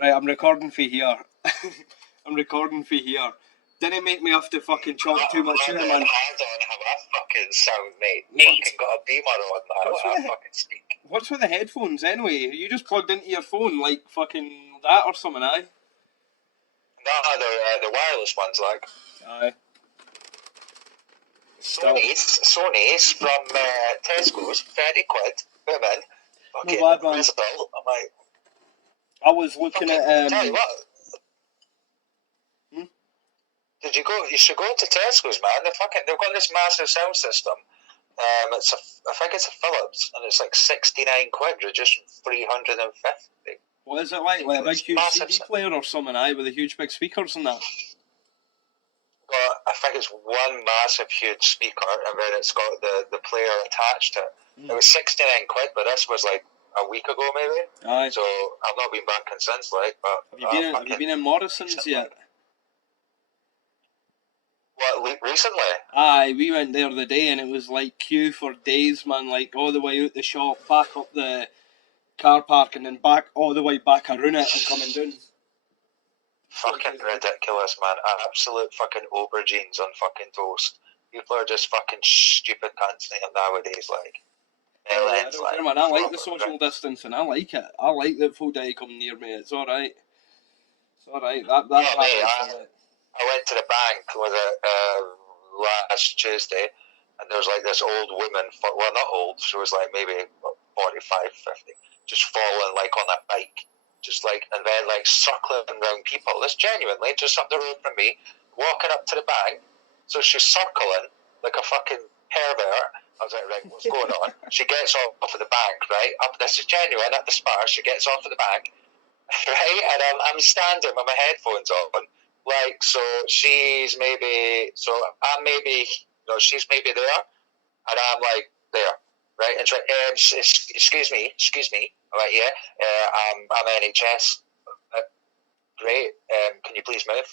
Right, I'm recording for here. I'm recording for here. Didn't make me have to fucking chop too much shit, man. I don't have a fucking sound, mate. Mate. Fucking got a beamer on. I fucking speak. What's with the headphones anyway? You just plugged into your phone like fucking that or something, aye? No, the wireless ones, like. Aye. Sony's from Tesco's, 30 quid. Boom in. Fucking No bad, man. visible. I'm like, I was looking at tell you what. Did you go? You should go to Tesco's, man. They've got this massive sound system. I think it's a Philips, and it's like 69 quid, reduced from 350. What is it like? Like a big huge CD player or something, aye, with a huge big speakers and that? Well, I think it's one massive huge speaker, and then it's got the player attached to it. It was 69 quid, but this was like a week ago, maybe. Aye. So I've not been back since, like. But have you been in Morrison's yet? What, recently? Aye, we went there the day and it was like queue for days, man, like all the way out the shop, back up the car park and then back all the way back around it and coming down. Fucking ridiculous, man. Absolute fucking aubergines on fucking toast. People are just fucking stupid cunts nowadays, like. I don't care, man. I like the social distancing. I like it. I like that folk day come near me. It's alright. It's alright. I went to the bank with it last Tuesday, and there was like this old woman, well, not old, she was like maybe 45, 50, just falling like on a bike, just like, and then like circling around people. This genuinely just up the road from me, walking up to the bank, so she's circling like a fucking pervert. I was like, right, what's going on? She gets off of the bank, right? This is genuine, at the spar, she gets off of the bank, right? And I'm standing with my headphones on. Like, so she's maybe, she's maybe there, and I'm like, there, right? And she's like, excuse me. I'm like, yeah, I'm NHS. Great, can you please move?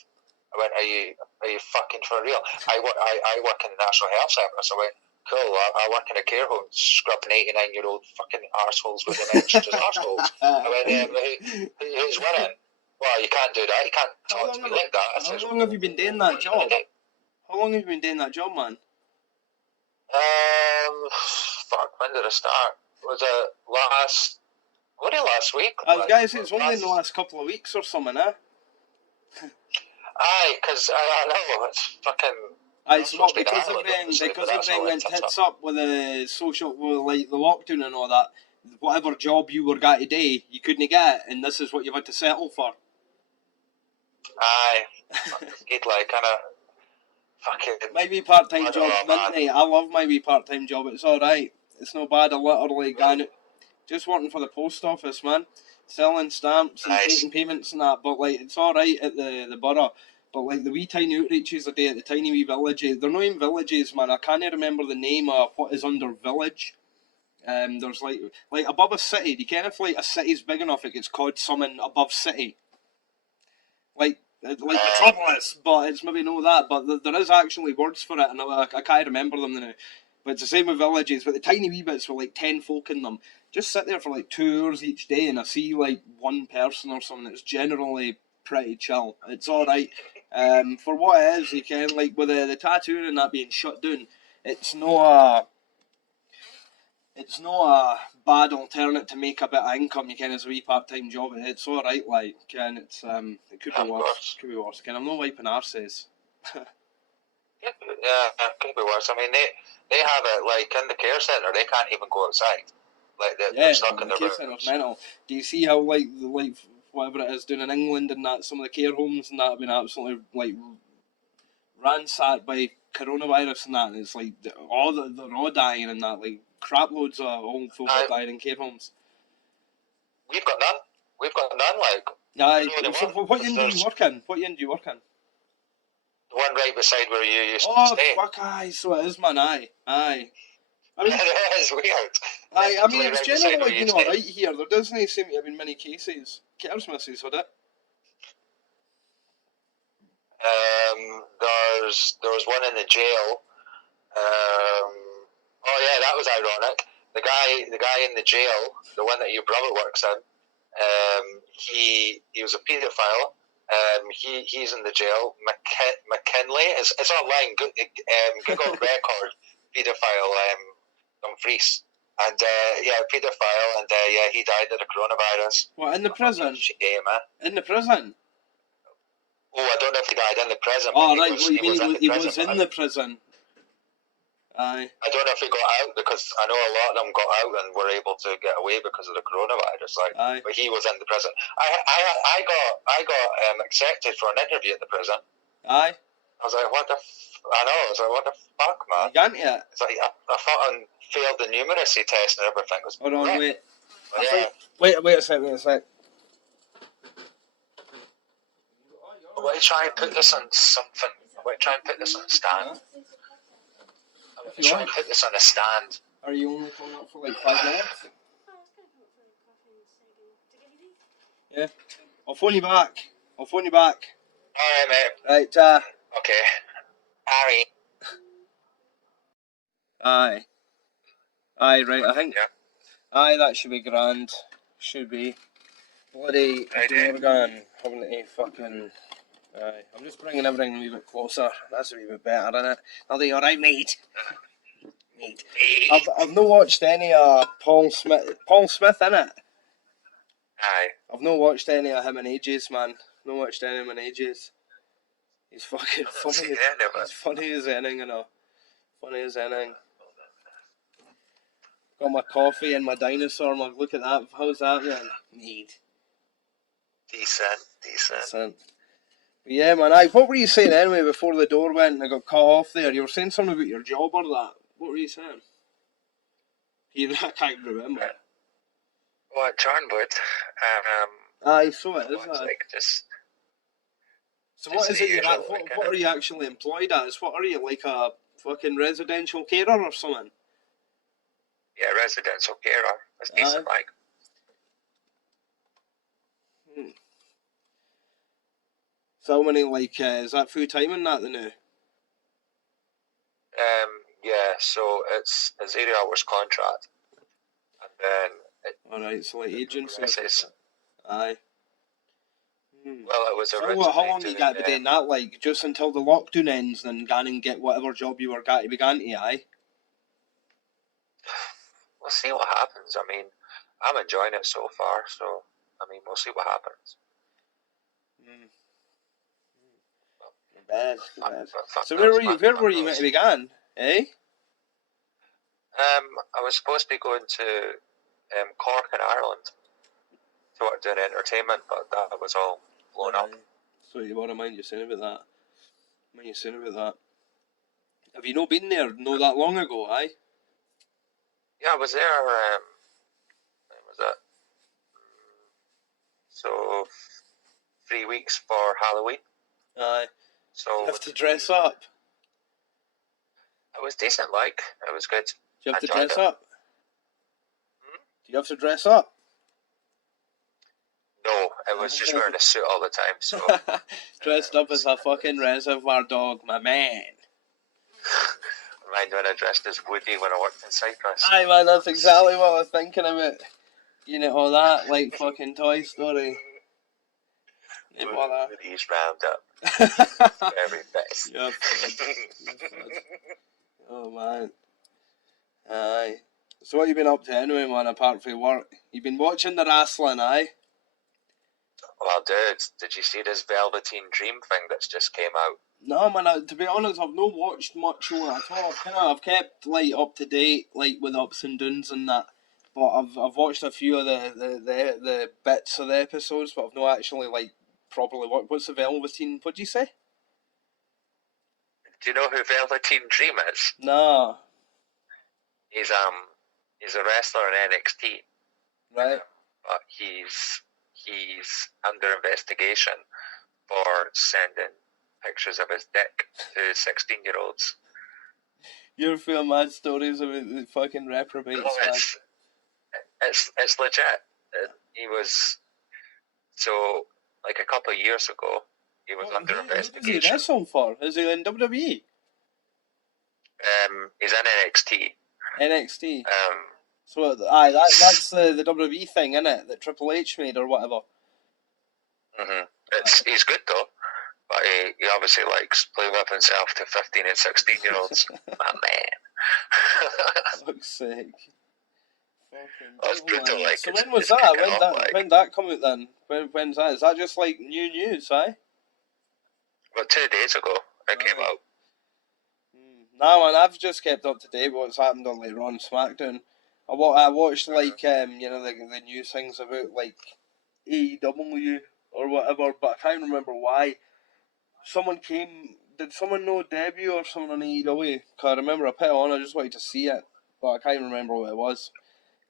I went, are you fucking for real? I work in the National Health Service. I went, cool, I work in a care home, scrubbing 89-year-old fucking arseholes with dementia, just arseholes. I went, who's winning? Well, you can't do that. You can't talk to me like that. How long have you been doing that job? How long have you been doing that job, man? Fuck, when did I start? Was it last week? Guys, it's only in the last couple of weeks or something, eh? Aye, because I know, it's fucking... Aye, so what, because everything went tits up with the social, with like the lockdown and all that, whatever job you were got today, you couldn't get it, and this is what you've had to settle for. Aye, get like kind of fucking. My wee part-time job, I love my wee part-time job. It's all right. It's no bad. I literally got it. Just working for the post office, man, selling stamps and taking payments and that. But like, it's all right at the borough. But like the wee tiny outreaches I do at the tiny wee villages, they're not even villages, man. I can't remember the name of what is under village. There's like above a city. Do you care if like a city's big enough it gets called something above city? Like Metropolis, but it's maybe not that. But there is actually words for it, and I can't remember them now. But it's the same with villages, but the tiny wee bits with like 10 folk in them. Just sit there for like 2 hours each day, and I see like one person or something. It's generally pretty chill. It's all right. For what it is, you can like with the tattooing and that being shut down. It's no a bad alternate to make a bit of income. You can as a wee part-time job. It's all right, like, and it's it could be worse. Could be worse. I'm not wiping arses. Yeah, it could be worse. I mean, they have it like in the care centre. They can't even go outside. Like they're stuck in their rooms. Care centre's mental. Do you see how like whatever it is doing in England and that some of the care homes and that have been absolutely like ransacked by coronavirus and that? And it's like they're all dying and that, like crap loads of old folk are dying in care homes. We've got none. Like. So what end do you work in? What end do you work in? The one right beside where you used to stay. Oh, fuck, aye, so it is, man, aye. I mean, it is weird. I mean, it's generally been alright here. There doesn't seem to have been many cases. Cares misses, would it? There was one in the jail. Oh yeah, that was ironic. The guy in the jail, the one that your brother works in, he was a paedophile. He's in the jail. McKinley it's online. Google record paedophile Dumfries, and paedophile, and he died of the coronavirus. What, in the prison? In the prison? Oh, I don't know if he died in the prison. Oh, right. What you mean? He was in the prison. Aye. I don't know if he got out, because I know a lot of them got out and were able to get away because of the coronavirus. Aye. But he was in the prison. I got accepted for an interview at the prison. Aye. I was like, what the? I know. I was like, what the fuck, man? You can't yet. It's like I fucking failed the numeracy test and everything. It was Hold on, wait. Yeah. Wait a sec. I want to try and put this on something. I want to try and put this on a stand. Try and put this on a stand. Are you only coming up for like 5 minutes? Yeah. I'll phone you back. Alright, mate. Right, Okay. Harry. Aye. Aye, right, I think. Yeah. Aye, that should be grand. Should be. Bloody organ. Having to fucking. Aye. I'm just bringing everything a wee bit closer. That's a wee bit better, innit? Are they alright, mate? Mate. I've not watched any Paul Smith. Paul Smith, innit? Aye. I've not watched any of him in ages, man. Not watched any of him in ages. He's fucking funny. He's funny as anything, you know. Funny as anything. Got my coffee and my dinosaur mug. Look at that. How's that, man? Neat. Decent. But yeah, man. What were you saying anyway before the door went and I got cut off there? You were saying something about your job or that. What were you saying? I can't remember. Well, at Charnwood, aye, so it is. Like just. So what is it you're at? What are you actually employed as? What are you, like a fucking residential carer or something? Yeah, residential carer. That's decent, like. So how many, like, is that full time in that, the new? Yeah, so it's a 0 hours contract. And then alright, so like agency. Aye. Well, it was so how long you got to be doing that, like, just until the lockdown ends, then go and get whatever job you were got to be going to, aye? We'll see what happens. I mean, I'm enjoying it so far, so, I mean, we'll see what happens. Bad. So where were you meant to be going, eh? I was supposed to be going to Cork in Ireland to work doing entertainment, but that was all blown up. So what am I saying about that? Have you not been there that long ago, aye? Yeah, I was there, when was that? So, 3 weeks for Halloween. Aye. So you have to dress up. It was decent, like. It was good. Do you have to dress up? Do you have to dress up? No, it was just wearing a suit all the time, so... Dressed up as a fucking reservoir dog, my man. Mind when I dressed as Woody when I worked in Cyprus. Aye, man, that's exactly what I was thinking about. You know, all that, like fucking Toy Story. Woody's Roundup. Very best. Yep. Oh, man. Aye. So what you been up to anyway, man, apart from work? You been watching the wrestling, aye? Well, dude, did you see this Velveteen Dream thing that's just came out? No, man, to be honest, I've not watched much of it at all. I've kept, like, up to date, like, with ups and downs and that. But I've watched a few of the bits of the episodes, but I've not actually, like, properly watched. What's the Velveteen, what'd you say? Do you know who Velveteen Dream is? No. He's a wrestler in NXT. Right. But he's under investigation for sending pictures of his dick to 16-year-olds. You're feeling mad stories about the fucking reprobates, man. It's legit. He was, so, like a couple of years ago, he was under investigation. Who's he wrestle for? Is he in WWE? He's in NXT. So, aye, that's the WWE thing, innit? That Triple H made or whatever. He's good though, but he obviously likes playing with himself to 15 and 16-year-olds. My man. Fuck's sake. That's brutal. Like, so when was that? When that come out then? When's that? Is that just like new news, aye? About 2 days ago it came out. Nah, man, I've just kept up to date with what's happened on like Raw and SmackDown. I watched like the news things about like AEW or whatever, but I can't remember why. Someone came. Did someone know debut or someone on AEW? Cause I remember I put it on. I just wanted to see it, but I can't remember what it was.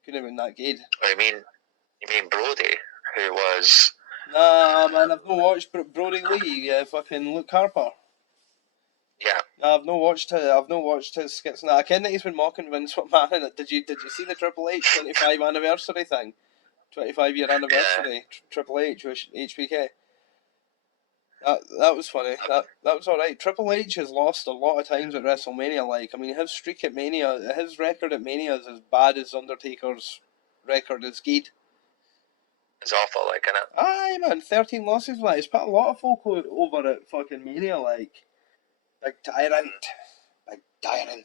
Couldn't have been that good. You mean Brody, who was? Nah, man, I've not watched Brody Lee. Fucking Luke Harper. Yeah. I've not watched his skits. Now I ken that he's been mocking Vince McMahon. Did you see the Triple H 25 anniversary thing? 25-year anniversary. Triple H with HBK. That was funny. That was alright. Triple H has lost a lot of times at WrestleMania. Like, I mean, his streak at Mania, his record at Mania is as bad as Undertaker's record is good. It's awful, like, innit? Aye, man, 13 losses. Like, he's put a lot of folk over at fucking Mania. Like, big tyrant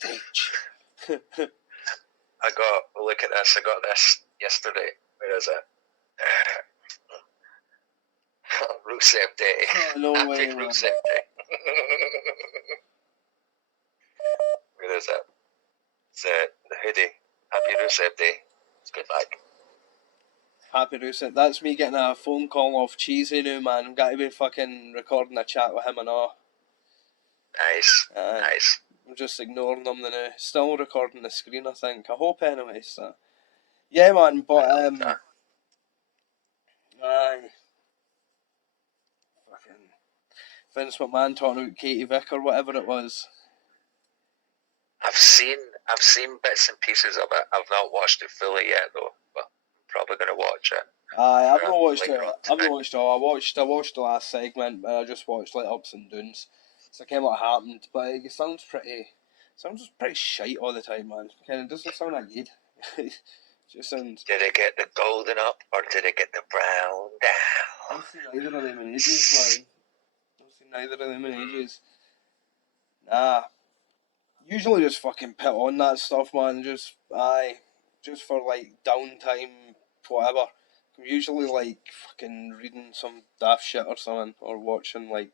H. I got, look at this, I got this yesterday. Where is it? Rusev Day. Oh, no Happy way, Rusev Day. Where is it? It's the hoodie. Happy Rusev Day. It's good like. Happy Rusev. That's me getting a phone call off Cheesy now, man. I'm got to be fucking recording a chat with him and all. Nice. Nice. I'm just ignoring them now. Still recording the screen, I think. I hope anyway, so. Yeah, man, but, aye. Fucking Vince McMahon talking about Katie Vick or whatever it was. I've seen bits and pieces of it. I've not watched it fully yet though, but I'm probably gonna watch it. Aye, I've not watched it. I've not watched it all. I watched the last segment, but I just watched like ups and downs. So I came what happened, but it sounds pretty shite all the time, man. It doesn't sound that good. It just sounds. Did it get the golden up or did it get the brown down? I've seen neither of them in ages, man. I've seen neither of them in ages. Nah. Usually just fucking put on that stuff, man. Just for like downtime, whatever. I'm usually like fucking reading some daft shit or something, or watching like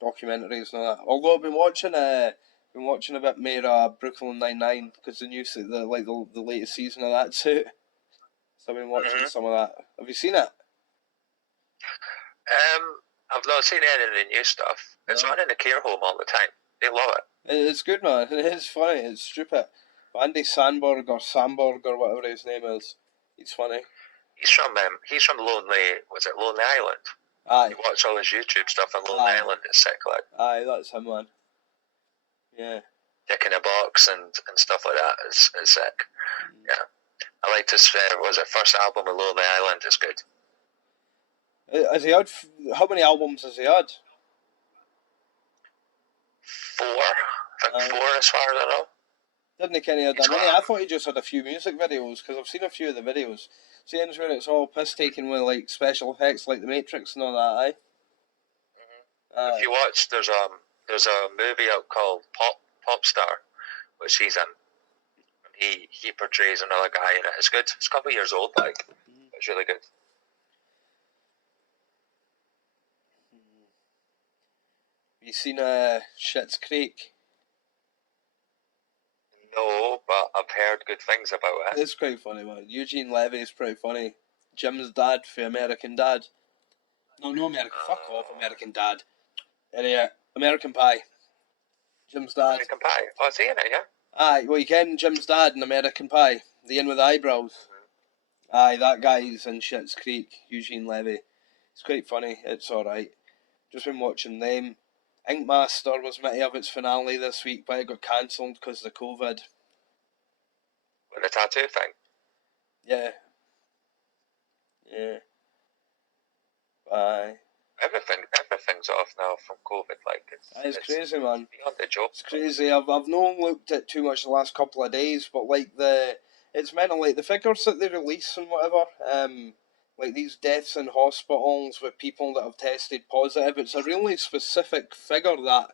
documentaries and all that. Although I've been watching a bit more Brooklyn Nine-Nine because the latest season of that's out. So I've been watching some of that. Have you seen it? I've not seen any of the new stuff. It's on in the care home all the time. They love it. It's good, man. It's funny. It's stupid. Andy Samberg or whatever his name is. He's funny. He's from Lonely Island? Aye. You watch all his YouTube stuff on Lonely Island. It's sick, like. Aye, that's him, man. Yeah. Dick in a Box and stuff like that is sick. Yeah. I liked his first album of Lonely Island is good. Has he had? How many albums has he had? 4. I think 4 as far as I know. Didn't he kind of have that many? I thought he just had a few music videos because I've seen a few of the videos. See, where it's all piss taken with like special effects like the Matrix and all that, aye. If you watch, there's a movie out called Pop Star, which he's in. He portrays another guy in it. It's good. It's a couple of years old, like. It's really good. You seen Schitt's Creek? No, but I've heard good things about it. It's quite funny, man. Eugene Levy's pretty funny. Jim's dad for American Dad. No American. Fuck off, American Dad. American Pie. Jim's dad. American Pie. Oh, is he in it? Yeah. Aye, well, you ken Jim's dad in American Pie, the one with the eyebrows. Aye, that guy's in Schitt's Creek. Eugene Levy. It's quite funny. It's all right. Just been watching them. Ink Master was meant to have its finale this week, but it got cancelled because of the COVID. With the tattoo thing? Yeah. Yeah. Aye. Everything's off now from COVID. Like it's crazy, man. Beyond the joke. It's crazy. I've not looked at too much the last couple of days, but like it's meant to like the figures that they release and whatever. like these deaths in hospitals with people that have tested positive. It's a really specific figure that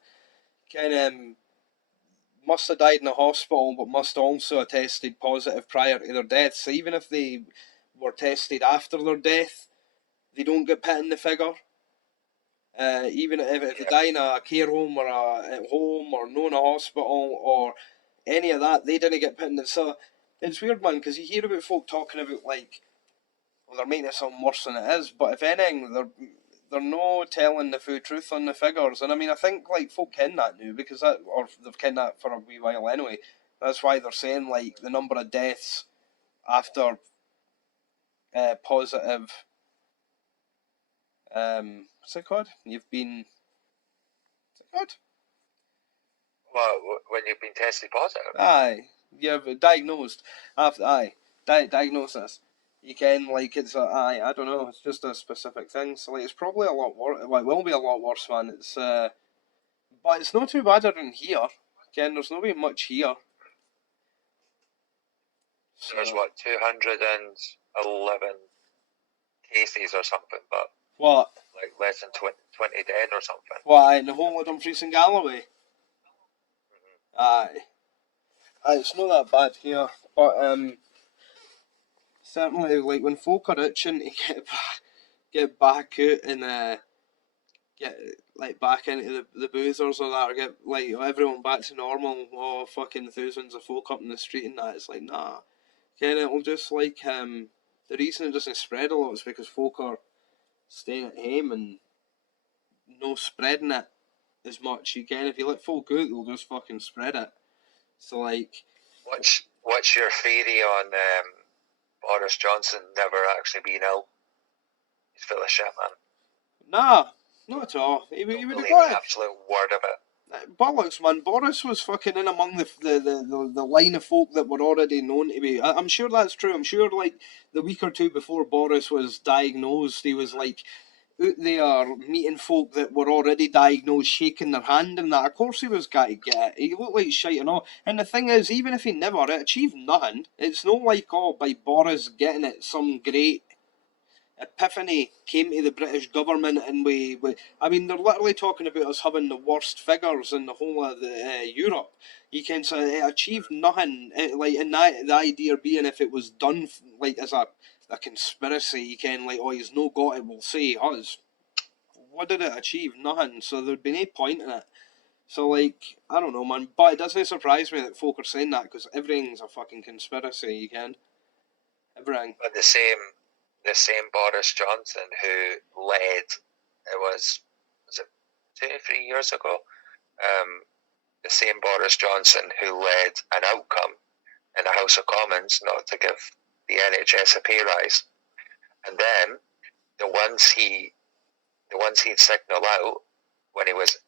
kind of must have died in a hospital, but must also have tested positive prior to their death. So even if they were tested after their death, they don't get put in the figure. Even if they die in a care home or at home or no in a hospital or any of that, they didn't get put in the. So it's weird, man, because you hear about folk talking about like, well, they're making it sound worse than it is, but if anything, they're no telling the full truth on the figures. And I mean, I think like folk ken that now because that, or they've ken that for a wee while anyway. That's why they're saying like the number of deaths after positive. What's it called? You've been. What's it called? Well, when you've been tested positive? Aye. You've diagnosed. After, diagnosis. You can, like, it's aye, I don't know, it's just a specific thing. So, like, it's probably a lot worse. Well, it will be a lot worse, man. It's, but it's not too bad around here. Ken, there's not been much here. So, there's what, 211 cases or something, but what? Like less than 20 dead or something. What, in the whole of Dumfries and Galloway? Aye. It's not that bad here, but certainly, like, when folk are itching to get back out and get like back into the boozers or that, or get like everyone back to normal, fucking thousands of folk up in the street and that, it's like, nah. Again, it'll just like the reason it doesn't spread a lot is because folk are staying at home and no spreading it as much. You can, if you let folk out, they'll just fucking spread it. So like, what's your theory on Boris Johnson never actually being ill? He's full of shit, man. Nah, not at all. He would have got an absolute word of it. Bollocks, man. Boris was fucking in among the line of folk that were already known to be. I'm sure that's true. I'm sure, like, the week or two before Boris was diagnosed, he was, like, out there meeting folk that were already diagnosed, shaking their hand and that. Of course he was going to get it. He looked like shite and all. And the thing is, even if he never achieved nothing, it's not like, oh, by Boris getting it, some great epiphany came to the British government and I mean, they're literally talking about us having the worst figures in the whole of Europe. You can say it achieved nothing, like, and the idea being if it was done like as a conspiracy, you can like, oh, he's no got it, we'll say us. What did it achieve? Nothing. So there'd be no point in it. So like, I don't know, man, but it doesn't surprise me that folk are saying that because everything's a fucking conspiracy. You can everything. But the same Boris Johnson who led, was it 2-3 years ago? The same Boris Johnson who led an outcome in the House of Commons not to give the NHS a pay rise, and then the ones he'd signal out when he was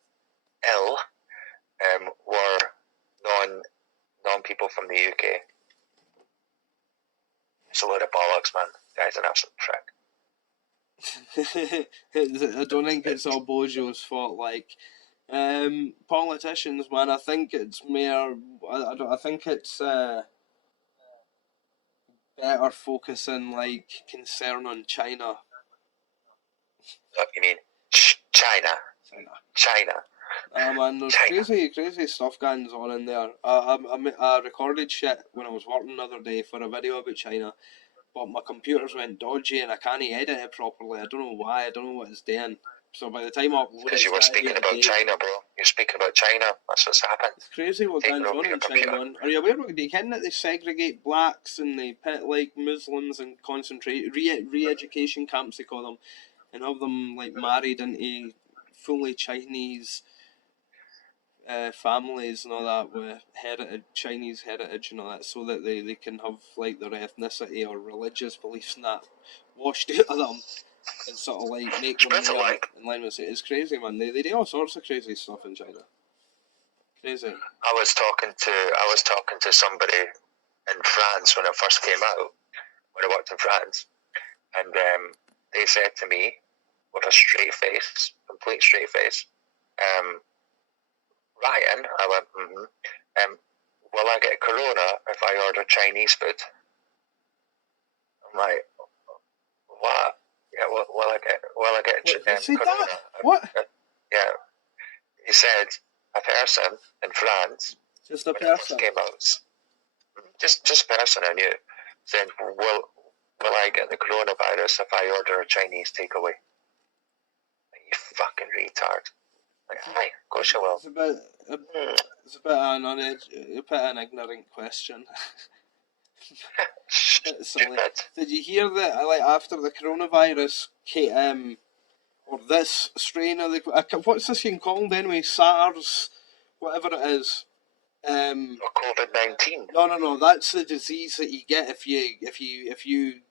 ill were non people from the UK. It's a load of bollocks, man. The guy's an absolute prick. I don't think it's all Bojo's fault. Like, politicians, man, I think it's more. I think it's better focusing like concern on China. What you mean? China. Man, there's crazy stuff going on in there. I recorded shit when I was working the other day for a video about China, but my computers went dodgy and I can't edit it properly. I don't know why. I don't know what it's doing. So by the time I upload it, because you were speaking about China, bro. You're speaking about China. That's what's happened. It's crazy what goes on in China, man. Are you aware? Do you know that they segregate blacks and they put like Muslims in concentrate re-education camps, they call them, and have them like married into fully Chinese families and all that with Chinese heritage and all that, so that they can have like their ethnicity or religious beliefs and that washed out of them and sort of like make them more in line with it. It's crazy, man. They do all sorts of crazy stuff in China. Crazy. I was talking to somebody in France when it first came out, when I worked in France, and they said to me with a straight face, complete straight face, Ryan, I went, will I get corona if I order Chinese food? I'm like, What? Yeah, will I get Who said corona? that? What? Yeah, he said a person in France, Just a when it first person. came out, just a person I knew, said, will I get the coronavirus if I order a Chinese takeaway? Like, you fucking retard. Like, aye, of course you will. It's a bit an ignorant question. Stupid. Did you hear that? Like after the coronavirus, or this strain of the what's this thing called anyway? SARS, whatever it is. COVID-19. No. That's the disease that you get if you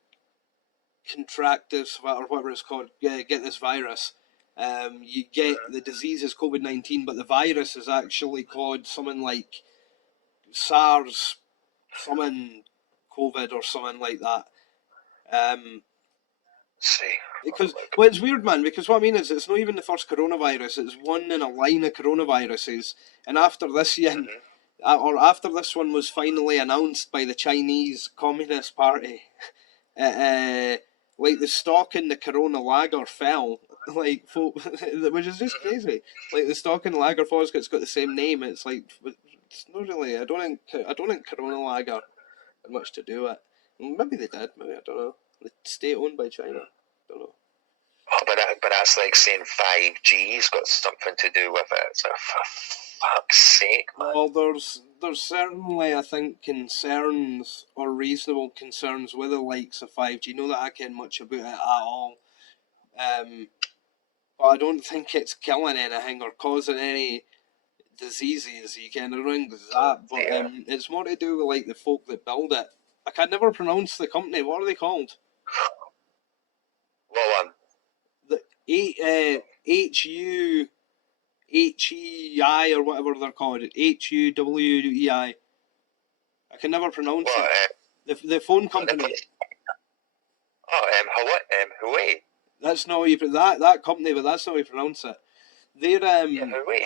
contract this or whatever it's called. Get this virus. You get the disease is COVID-19, but the virus is actually called something like SARS, something COVID or something like that. See. Because it's weird, man. Because what I mean is, it's not even the first coronavirus. It's one in a line of coronaviruses, and after this after this one was finally announced by the Chinese Communist Party, like the stock in the Corona Lager fell, like which is just crazy. Like the stock in Lager fell, it's got the same name. It's like it's not really. I don't think Corona Lager had much to do with it. Maybe they did. Maybe I don't know. The state owned by China. Don't know. Oh, but that's like saying 5G's got something to do with it. So for fuck's sake, man. Well, there's certainly, I think, concerns or reasonable concerns with the likes of 5G. Not that I care much about it at all. But I don't think it's killing anything or causing any diseases. You can around that, but it's more to do with like the folk that build it. I can never pronounce the company. What are they called? Well, The HUHEI or whatever they're called. HUWEI. I can never pronounce it. The phone company. Huawei. That's not how you that company, but that's not how you pronounce it. They're Huawei.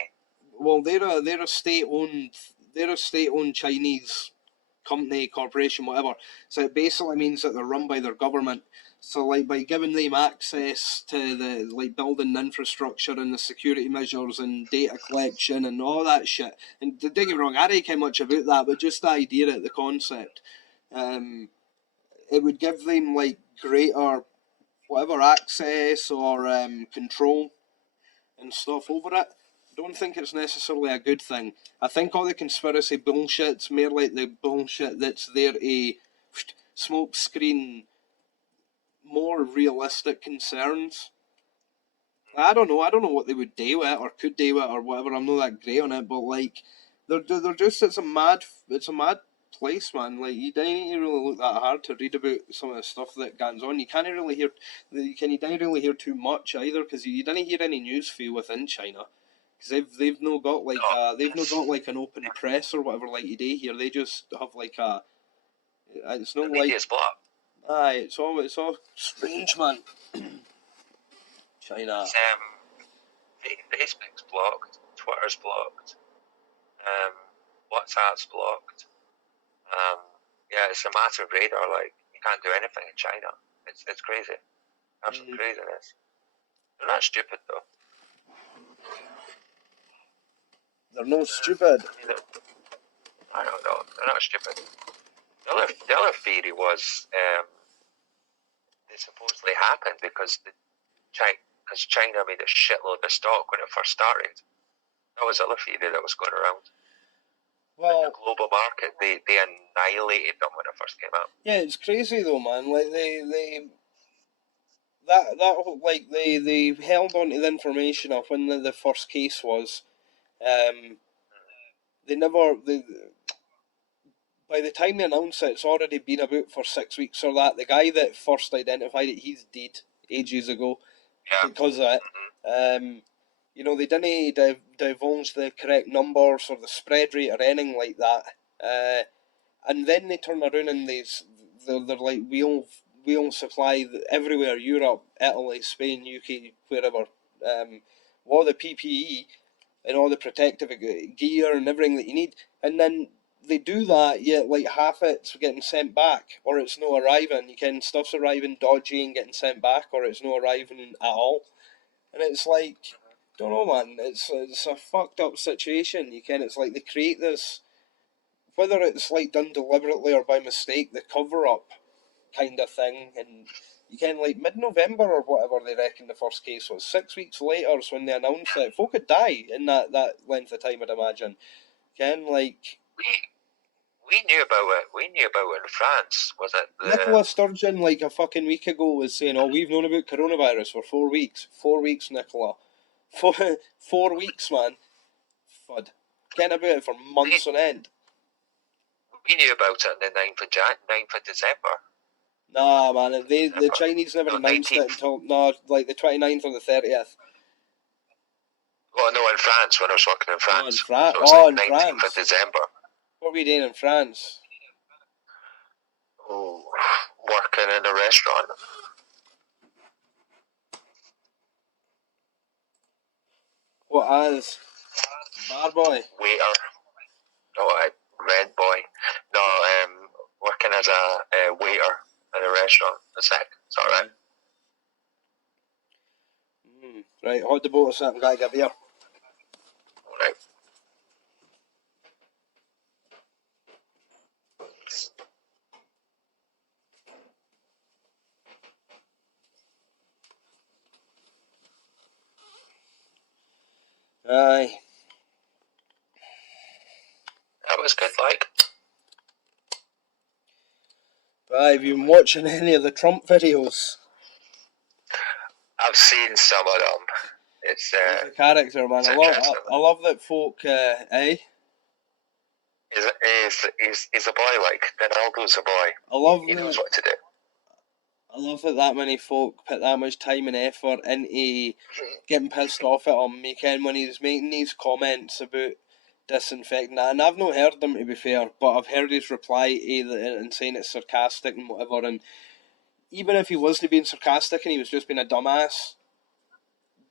Well, they're a state owned Chinese company, corporation, whatever. So it basically means that they're run by their government. So like by giving them access to the like building infrastructure and the security measures and data collection and all that shit. And don't get me wrong, I don't care much about that, but just the idea of the concept. It would give them like greater whatever access or control and stuff over it. I don't think it's necessarily a good thing. I think all the conspiracy bullshit's more like the bullshit that's there a smoke screen more realistic concerns. I don't know what they would do with it or could do with it or whatever. I'm not that great on it, but like they're just it's a mad place, man. Like you don't need to really look that hard to read about some of the stuff that goes on. You can't really hear too much either because you didn't hear any news feed within China because they've not got like an open press or whatever like you do here. They just have like it's not like aye, it's all strange, man. China. Facebook's blocked, Twitter's blocked, WhatsApp's blocked. Yeah, it's a massive radar. Like you can't do anything in China. It's crazy, absolute craziness. They're not stupid though. They're not stupid. I don't know. They're not stupid. The other theory was it supposedly happened because China made a shitload of stock when it first started. That was the other theory that was going around. Well, the global market, they annihilated them when it first came out. Yeah, it's crazy though, man. Like they held on to the information of when the first case was. They never by the time they announced it, it's already been about for 6 weeks or that. The guy that first identified it, he's dead ages ago because of it. They didn't divulge the correct numbers or the spread rate or anything like that. And then they turn around and they're like, we'll supply everywhere, Europe, Italy, Spain, UK, wherever, all the PPE and all the protective gear and everything that you need. And then they do that, yet like half it's getting sent back, or it's no arriving. You can stuff's arriving dodgy and getting sent back, or it's no arriving at all. And it's like, don't know, man. It's a fucked up situation. You can. It's like they create this, whether it's like done deliberately or by mistake, the cover up kind of thing, and you can like mid-November or whatever they reckon the first case was. 6 weeks later is when they announced it. Folk could die in that length of time, I'd imagine. Ken, like we knew about it. We knew about it in France. Was it Nicola Sturgeon, like a fucking week ago, was saying, "Oh, we've known about coronavirus for 4 weeks." 4 weeks, Nicola. 4 weeks, man. Fud. Can't about it for months on end. We knew about it on the 9th of December. Nah, man. The Chinese never announced 19th. It until like the 29th or the 30th. Oh no, in France when I was working in France. Oh, in France. So it was 19th of December. What were you doing in France? Oh, working in a restaurant. What as? Bar boy? Waiter. No, red boy. No, working as a waiter in a restaurant. That's it. It's alright. Right, hold the boat or something, gotta get beer. Alright. Aye. That was good, like. Aye, have you been watching any of the Trump videos? I've seen some of them. It's he's a character, man. I love that folk, eh? He's a boy, like. Ronaldo's a boy. He knows what to do. I love that many folk put that much time and effort into getting pissed off at him, when he's making these comments about disinfecting that. And I've not heard them, to be fair, but I've heard his reply and saying it's sarcastic and whatever. And even if he wasn't being sarcastic and he was just being a dumbass,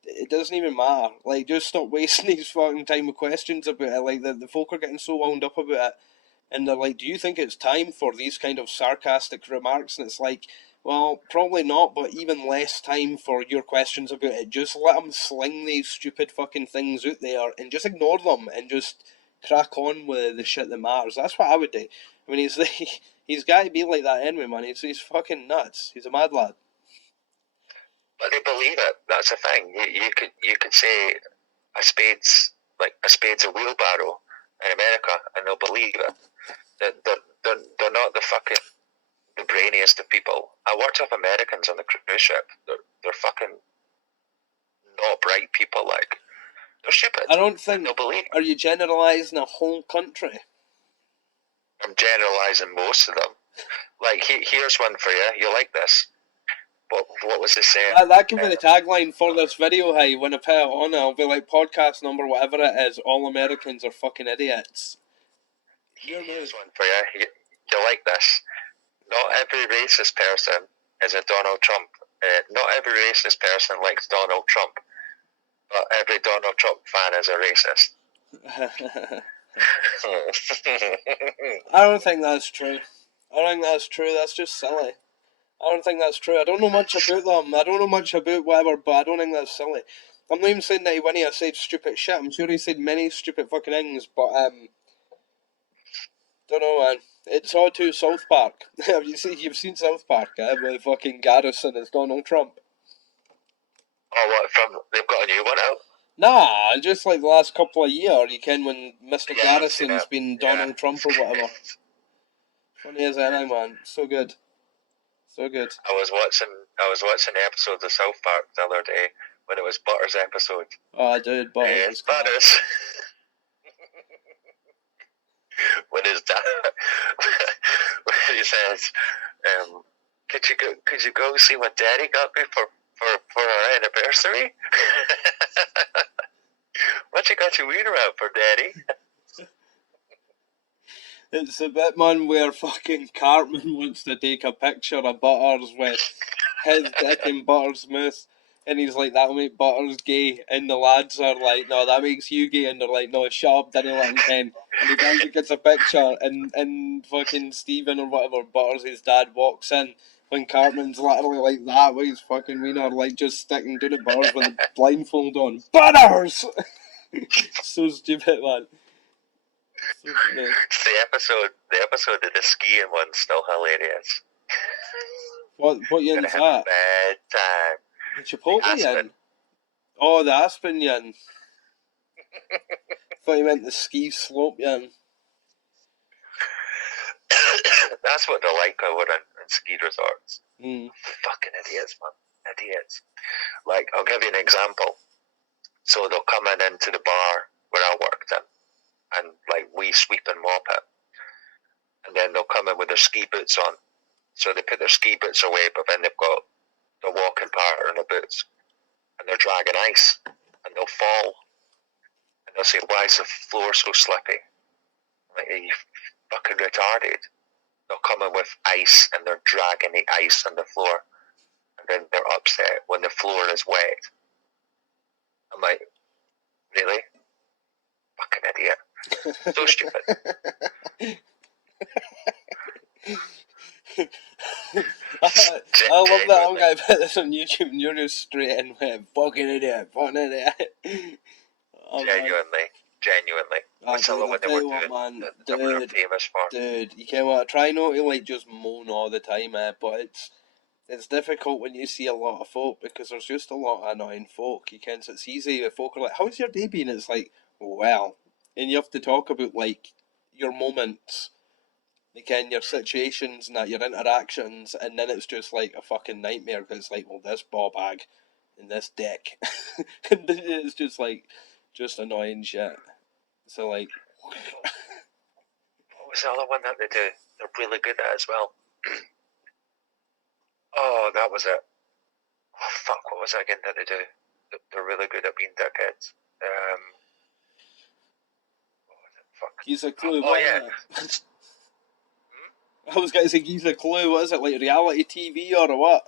it doesn't even matter. Like, just stop wasting his fucking time with questions about it. Like, the folk are getting so wound up about it. And they're like, do you think it's time for these kind of sarcastic remarks? And it's like, well, probably not, but even less time for your questions about it. Just let them sling these stupid fucking things out there and just ignore them and just crack on with the shit that matters. That's what I would do. I mean, he's got to be like that anyway, man. He's fucking nuts. He's a mad lad. But they believe it. That's the thing. You could say a spade's a wheelbarrow in America, and they'll believe it. They're not the brainiest of people. I worked with Americans on the cruise ship. They're fucking not bright people. Like, they're stupid. I don't think. They'll believe. Are you generalising a whole country? I'm generalising most of them. Like, here's one for you. You like this? What was it saying? That can be the tagline for this video, hey. When I put it on, I'll be like, podcast number, whatever it is, all Americans are fucking idiots. Here's one for you. You like this? Not every racist person is a Donald Trump. Not every racist person likes Donald Trump, but every Donald Trump fan is a racist. I don't think that's true. That's just silly. I don't think that's true. I don't know much about them. I don't know much about whatever, but I don't think that's silly. I'm not even saying that when he said stupid shit. I'm sure he said many stupid fucking things, but don't know, man. It's all too South Park. You've seen South Park, with fucking Garrison as Donald Trump. Oh, what, they've got a new one out? Nah, just like the last couple of years, when Mr. Garrison's been Donald Trump or whatever. Funny as anything, man. So good. So good. I was watching episodes of South Park the other day when it was Butters' episode. Oh, dude, Butters. Yes, Butters. When his dad, when he says, "Could you go see what Daddy got me for our anniversary? What you got your wiener out for, Daddy?" It's a bit, man, where fucking Cartman wants to take a picture of Butters with his dick in Butters' mouth. And he's like, that'll make Butters gay. And the lads are like, no, that makes you gay. And they're like, no, shut up, didn't let him ken. And he goes and gets a picture, and fucking Stephen or whatever, Butters, his dad, walks in when Cartman's literally like that with his fucking wiener, like just sticking down at Butters with a blindfold on. Butters! So stupid, man. So funny. The episode of the skiing one's still hilarious. What yin's that? Bad time. The Chipotle yin? Oh, the Aspen yin. Thought you meant the ski slope yin. That's what they're like over in ski resorts. Fucking idiots, man. Idiots. Like, I'll give you an example. So they'll come into the bar where I worked in, and like we sweep and mop it. And then they'll come in with their ski boots on. So they put their ski boots away, but then they've got the walking part in the boots. And they're dragging ice. And they'll fall. And they'll say, why is the floor so slippy? I'm like, are you fucking retarded? They'll come in with ice and they're dragging the ice on the floor. And then they're upset when the floor is wet. I'm like, really? Fucking idiot. So stupid. I love that one guy put this on YouTube and you're just straight in with fucking idiot. Oh, genuinely. Which dude, what they were doing, man, they were famous for. Dude, you can't want to try not to like just moan all the time, but it's difficult when you see a lot of folk because there's just a lot of annoying folk. You can, so it's easy if folk are like, how's your day been? It's like, well, and you have to talk about like your moments, again, your situations and that, your interactions, and then it's just like a fucking nightmare because it's like, well, this ball bag and this dick. And it's just like, just annoying shit. So, like... What was the other one that they do? They're really good at as well. Oh, that was it. Oh, fuck, what was that again that they do? They're really good at being dickheads. What was it? Fuck. He's a clue. Oh, yeah. I was going to say, give a clue. What is it, like reality TV or what?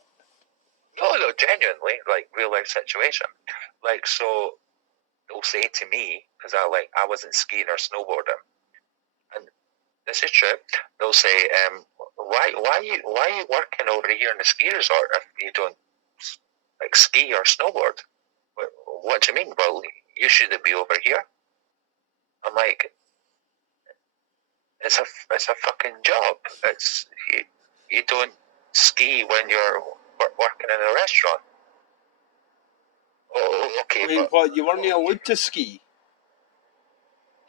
No, genuinely, like real life situation. Like, so they'll say to me, because I wasn't skiing or snowboarding, and this is true. They'll say, why are you working over here in the ski resort if you don't like ski or snowboard? What do you mean? Well, you shouldn't be over here. I'm like, it's a fucking job. It's you don't ski when you're working in a restaurant. Oh, okay. Wait, what? You weren't allowed to ski?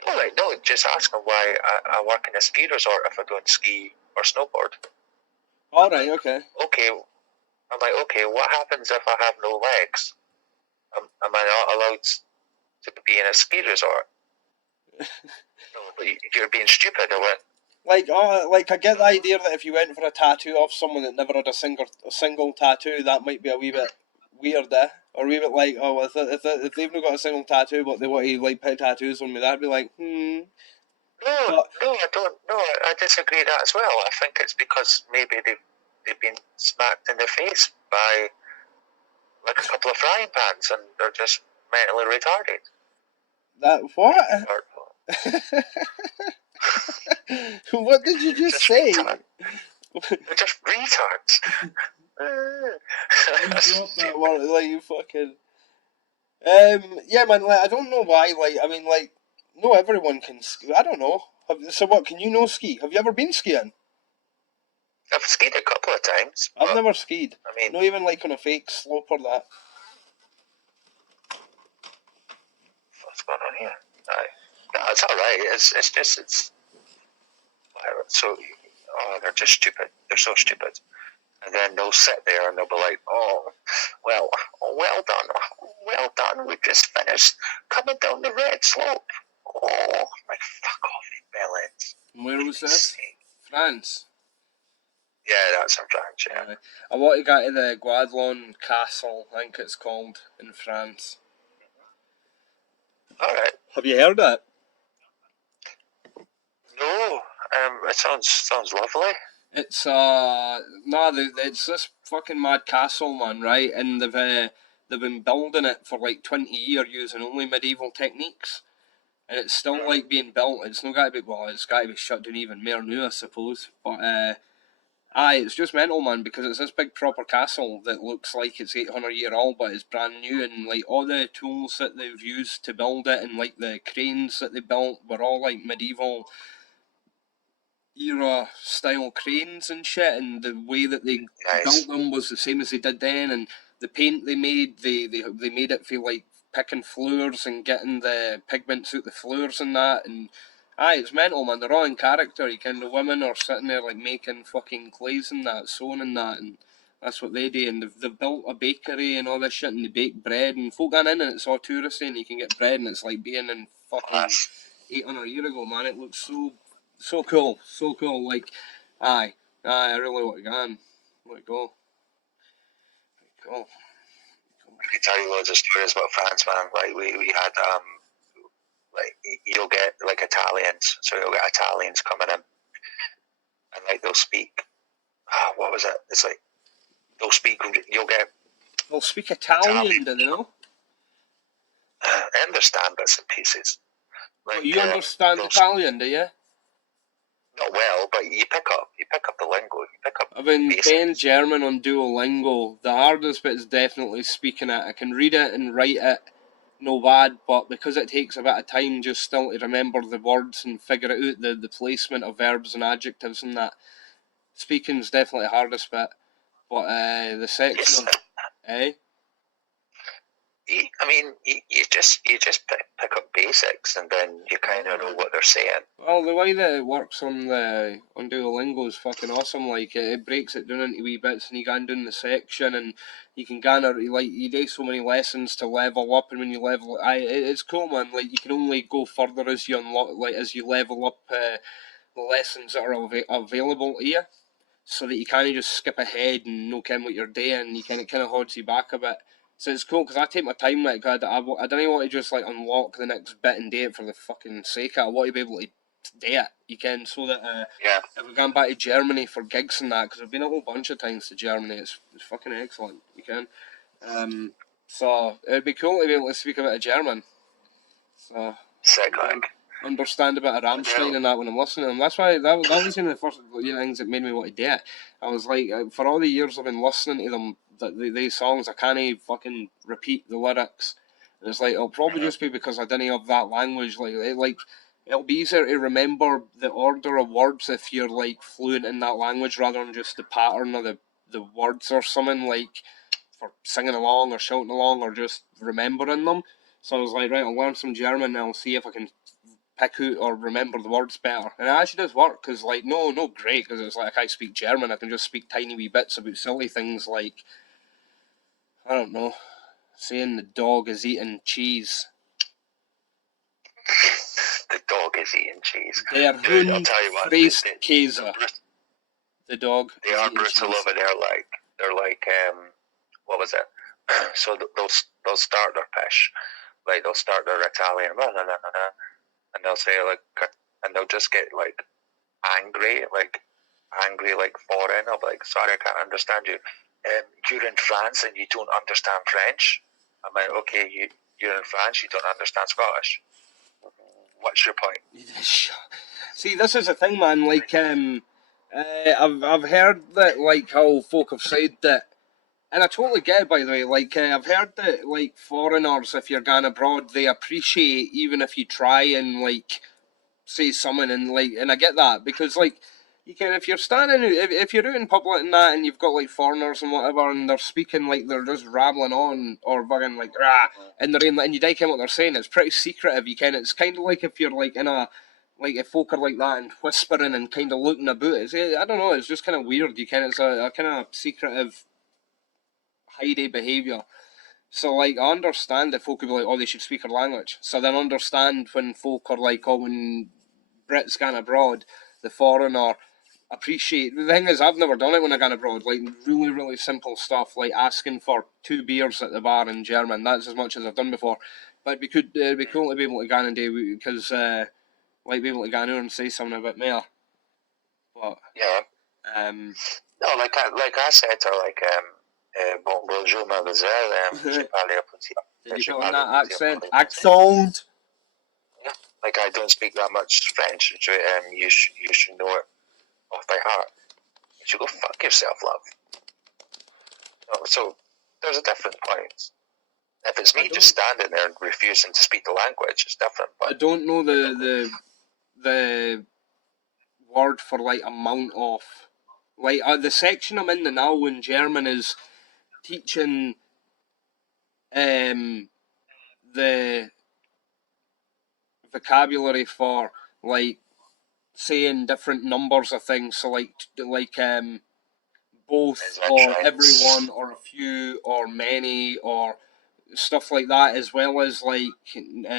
No, just ask them why I work in a ski resort if I don't ski or snowboard. All right, okay. Okay, I'm like, okay, what happens if I have no legs? Am I not allowed to be in a ski resort? No, you're being stupid or what? Like I get the idea that if you went for a tattoo off someone that never had a single tattoo, that might be a wee bit weird, or a wee bit like, oh, if they've not got a single tattoo, but they want to like put tattoos on me, that'd be like, No, I don't. No, I disagree that as well. I think it's because maybe they've been smacked in the face by like a couple of frying pans, and they're just mentally retarded. That what? What did you just say? They're just retards. That word, like you fucking. Yeah, man. Like I don't know why. Like I mean, like no, everyone can ski. I don't know. So what? Can you no ski? Have you ever been skiing? I've skied a couple of times. I've never skied. I mean, not even like on a fake slope or that. What's going on here? No, it's all right. It's just so. Oh, they're just stupid. They're so stupid. And then they'll sit there and they'll be like, oh, well done. We just finished coming down the red slope. Oh, like fuck off, you bellends. Where was this? France. Yeah, that's in France, yeah. I want to go to the Guadalon Castle, I think it's called, in France. Alright. Have you heard it? No, it sounds lovely. It's it's this fucking mad castle, man, right? And they've been building it for like 20 years using only medieval techniques, and it's still like being built. It's not got to be, well, it's got to be shut down even more new, I suppose. But aye, it's just mental, man, because it's this big proper castle that looks like it's 800-year old, but it's brand new, and like all the tools that they've used to build it, and like the cranes that they built were all like medieval era style cranes and shit, and the way that they built them was the same as they did then, and the paint they made, they made it feel like picking floors and getting the pigments out the floors and that, and aye, it's mental, man. They're all in character. You can, the women are sitting there like making fucking clays and that, sewing and that, and that's what they do. And they've built a bakery and all this shit, and they bake bread, and folk going in and it's all touristy, and you can get bread, and it's like being in fucking 800 years ago, man. It looks so cool, so cool. Like, aye, I really want to go on. Let it go. Cool. I can tell you loads of stories about France, man. Like we had like you'll get like Italians, so you'll get Italians coming in, and like they'll speak. What was it? It's like they'll speak. They'll speak Italian, do they know? I understand bits and pieces. Like, you understand Italian, do you? Not well, but you pick up the lingo. You pick up. I've been playing German on Duolingo. The hardest bit is definitely speaking it. I can read it and write it, no bad, but because it takes a bit of time just still to remember the words and figure it out, the placement of verbs and adjectives and that, speaking's definitely the hardest bit. But the section, I mean, you just pick up basics, and then you kind of know what they're saying. Well, the way that it works on Duolingo is fucking awesome. Like, it breaks it down into wee bits, and you go down the section, and you can garner, like, you do so many lessons to level up, and when you level, it's cool, man. Like, you can only go further as you unlock, like, as you level up the lessons that are available to you, so that you kind of just skip ahead and know what you're doing. You kind of holds you back a bit. So it's cool because I take my time, like, I don't want to just like unlock the next bit and do it for the fucking sake of it. I want to be able to do it, you can, so that if we're going back to Germany for gigs and that, because I've been a whole bunch of times to Germany, it's fucking excellent, you can. So it'd be cool to be able to speak a bit of German. So sick, like. Understand a bit of Rammstein and that when I'm listening, and that's why that was one of the first things that made me want to do it. I was like, for all the years I've been listening to them, these songs, I can't fucking repeat the lyrics, and it's like, it'll probably just be because I didn't have that language. Like it'll be easier to remember the order of words if you're like fluent in that language rather than just the pattern of the words or something, like for singing along or shouting along or just remembering them. So I was like, right, I'll learn some German and I'll see if I can pick out or remember the words better. And it actually does work, because like, no great, because it's like I can't speak German, I can just speak tiny wee bits about silly things like, I don't know, saying the dog is eating cheese. The dog is eating cheese. Der Hund frisst Käse. The dog they are brutal over there, like, they're like, what was it? So they'll start their pish, like they'll start their Italian, and they'll say like, and they'll just get like angry like foreign. I'll be like, sorry, I can't understand you. You're in France and you don't understand French. I'm like, okay, you're in France, you don't understand Scottish. What's your point? See, this is the thing, man. Like, I've heard that, like, how folk have said that, and I totally get it, by the way. Like, I've heard that, like, foreigners, if you're going abroad, they appreciate even if you try and, like, say something, and I get that, because, like, you can, if you're standing, if you're out in public and that, and you've got, like, foreigners and whatever, and they're speaking, like, they're just rambling on, or fucking, like, rah, and they're in, and you don't care what they're saying, it's pretty secretive, you can, it's kind of like if you're, like, in a, like, if folk are like that, and whispering and kind of looking about, I don't know, it's just kind of weird, you can, it's a kind of secretive, hidey behaviour. So, like, I understand that folk could be like, oh, they should speak our language. So then understand when folk are like, oh, when Brits gone abroad, the foreigner appreciate. The thing is, I've never done it when I gone abroad. Like, really, really simple stuff, like asking for 2 beers at the bar in German. That's as much as I've done before. But it'd be cool to be able to go and do, because, like, be able to go in and say something a bit more. But, yeah. No, like I said to her, like, bonjour, mademoiselle. Je parle petit. Did you put on that accent? Accent! Yeah, like I don't speak that much French. You should know it off by heart. You should go fuck yourself, love. No, so there's a different point. If it's me just standing there and refusing to speak the language, it's different. But I don't know the word for like amount of like the section I'm in now in German is teaching the vocabulary for like saying different numbers of things. So like both or everyone or a few or many or stuff like that, as well as like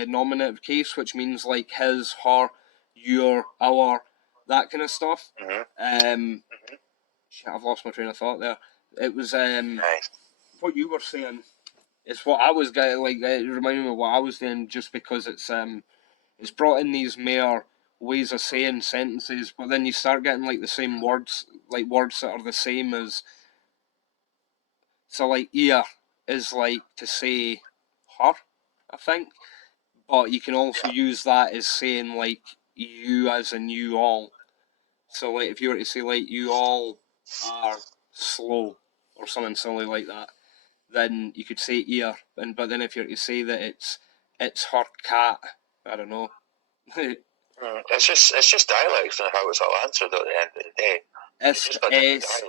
nominative case, which means like his, her, your, our, that kind of stuff. Shit, I've lost my train of thought there. It was what you were saying. It's what I was getting. Like it reminded me of what I was doing, just because it's brought in these mere ways of saying sentences, but then you start getting like the same words, like words that are the same as. So like ear is like to say her, I think, but you can also use that as saying like you as in you all. So like if you were to say like you all are slow or something silly like that, then you could say ear. But then if you were to say that it's her cat, I don't know. It's just dialects and how it's all answered at the end of the day. It's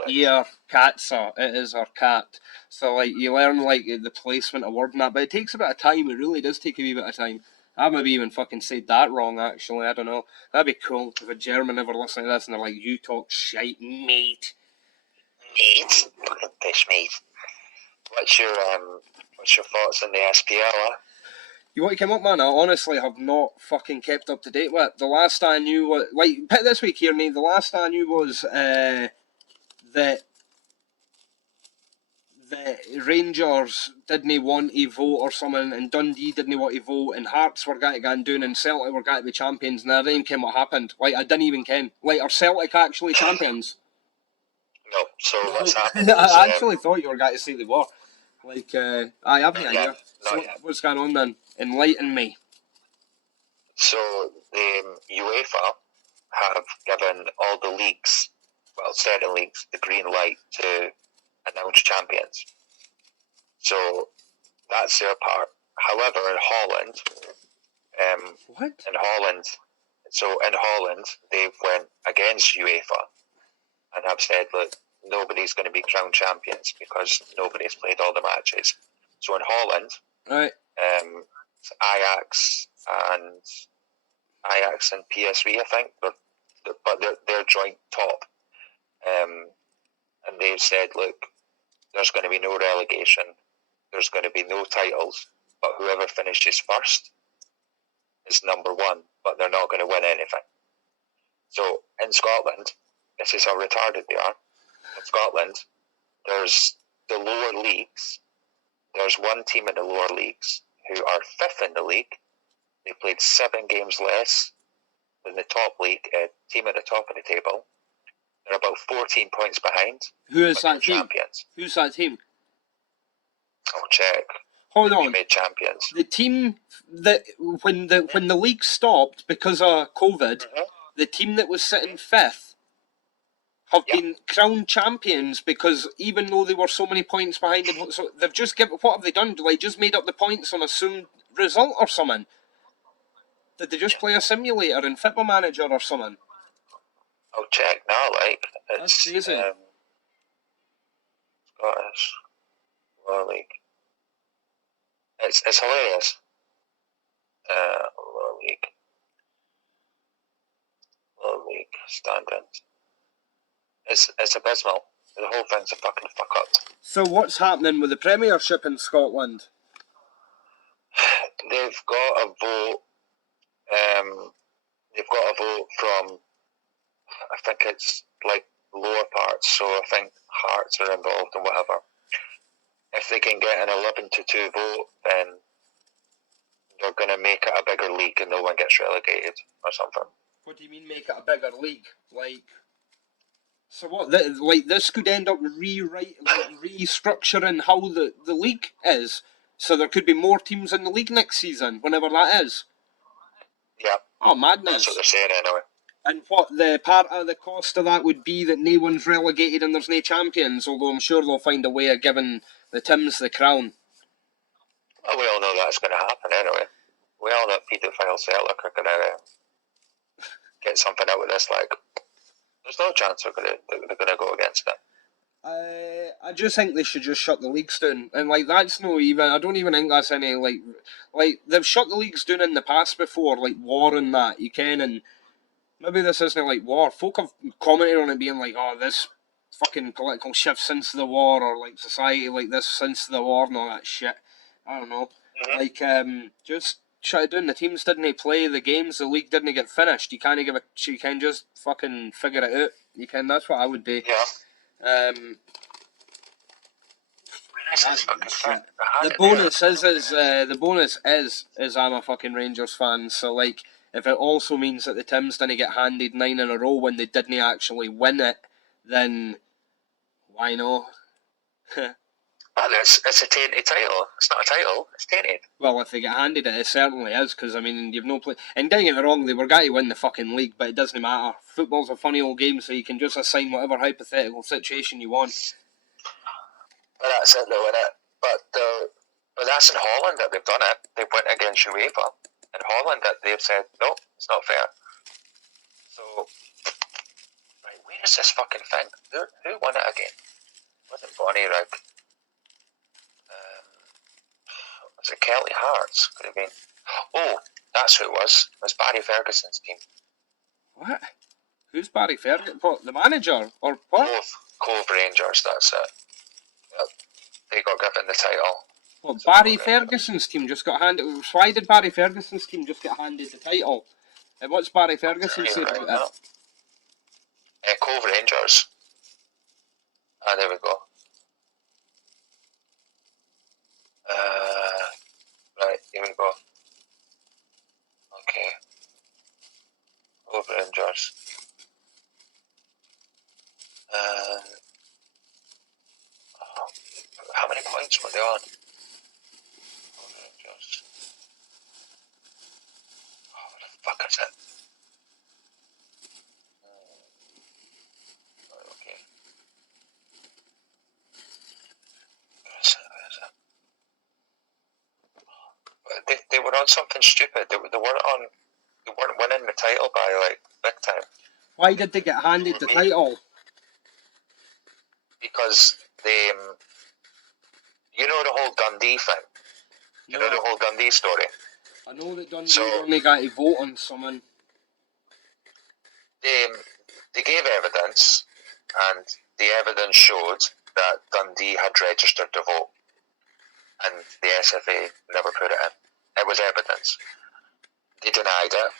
ear catsa. It is her cat. So like you learn like the placement of word and that, but it takes a bit of time. It really does take a wee bit of time. I maybe even fucking said that wrong actually. I don't know. That'd be cool if a German ever listened to this and they're like, "You talk shite, mate." Mate, fucking piss, mate. What's your thoughts on the SPL? You want to come up, man? I honestly have not fucking kept up to date with it. The last I knew was like put it this week here, Nate. The last I knew was that the Rangers didn't want to vote or something, and Dundee didn't want to vote, and Hearts were going to go and doing, and Celtic were going to be champions, and I didn't even care what happened. Like, I didn't even ken. Like, are Celtic actually champions? No, so what's happened I actually thought you were going to say they were. Like, I have no idea. So what's going on then? Enlighten me. So, the UEFA have given all the leagues, well, certain leagues, the green light to announce champions. So that's their part. However, in Holland, in Holland, they've went against UEFA and have said, look, nobody's going to be crowned champions because nobody's played all the matches. So in Holland, right, Ajax and PSV, I think, but they're joint top. And they've said, look, there's going to be no relegation, there's going to be no titles, but whoever finishes first is number one, but they're not going to win anything. So in Scotland, this is how retarded they are. In Scotland, there's the lower leagues. There's one team in the lower leagues who are fifth in the league. They played 7 games less than the top league team at the top of the table. They're about 14 points behind. Who is that team? Champions. Who's that team? I'll check. Hold on. Made champions. The team that when the league stopped because of COVID, the team that was sitting fifth have been crowned champions because even though they were so many points behind them, so they've just given. What have they done? Like just made up the points on assumed result or something? Did they just play a simulator in Football Manager or something? I'll check now. Like that's crazy. Scottish Lower League. It's hilarious. Lower League standings. It's abysmal. The whole thing's a fucking fuck up. So what's happening with the Premiership in Scotland? They've got a vote. They've got a vote from, I think it's like lower parts. So I think Hearts are involved and whatever. If they can get an 11-2 vote, then they're going to make it a bigger league and no one gets relegated or something. What do you mean make it a bigger league? Like So what? This could end up restructuring how the league is. So there could be more teams in the league next season, whenever that is. Yeah. Oh, madness! That's what they're saying anyway. And what the part of the cost of that would be that no one's relegated and there's no champions. Although I'm sure they'll find a way of giving the Tims the crown. Well, we all know that's going to happen anyway. We all know paedophile Celtic are going to get something out of this. Like, there's no chance they're going to go against it. I just think they should just shut the leagues down, and like that's no even. I don't even think that's any like they've shut the leagues down in the past before, like war and that you can, and maybe this isn't like war. Folk have commented on it being like, oh, this fucking political shift since the war, or like society like this since the war and all that shit. I don't know. Mm-hmm. Like just shut it down. The teams didn't play the games. The league didn't get finished. You can't give a. You can just fucking figure it out. You can. That's what I would do. Yeah. The bonus is I'm a fucking Rangers fan, so like if it also means that the Tims didn't get handed 9 in a row when they didn't actually win it, then why no? Well, it's a tainted title. It's not a title. It's tainted. Well, if they get handed it, it certainly is, because I mean you've no play. And don't get me wrong, they were going to win the fucking league, but it doesn't matter. Football's a funny old game, so you can just assign whatever hypothetical situation you want. But that's it, though, isn't it? But that's in Holland that they've done it. They went against UEFA. In Holland, that they've said no, it's not fair. So, right, where is this fucking thing? Who won it again? Was it Bonnie Rig? Was it Kelly Hearts? Could have been. Oh, that's who it was. It was Barry Ferguson's team. What? Who's Barry Ferguson? What, the manager? Or what? Cove Rangers, that's it. Yep. They got given the title. Well, Barry Ferguson's team just got handed. Why did Barry Ferguson's team just get handed the title? And what's Barry Ferguson say about it? Cove Rangers. Ah, there we go. Right, here we go. Okay. Cove Rangers. How many points were they on? Cove Rangers. Oh, what the fuck is it? Right, okay. Where is it? They were on something stupid. They weren't winning the title by like big time. Why did they get handed the title? Because they, you know the whole Dundee thing. You know the whole Dundee story. I know that Dundee only got to vote on someone. They gave evidence, and the evidence showed that Dundee had registered to vote, and the SFA never put it in. It was evidence. They denied it.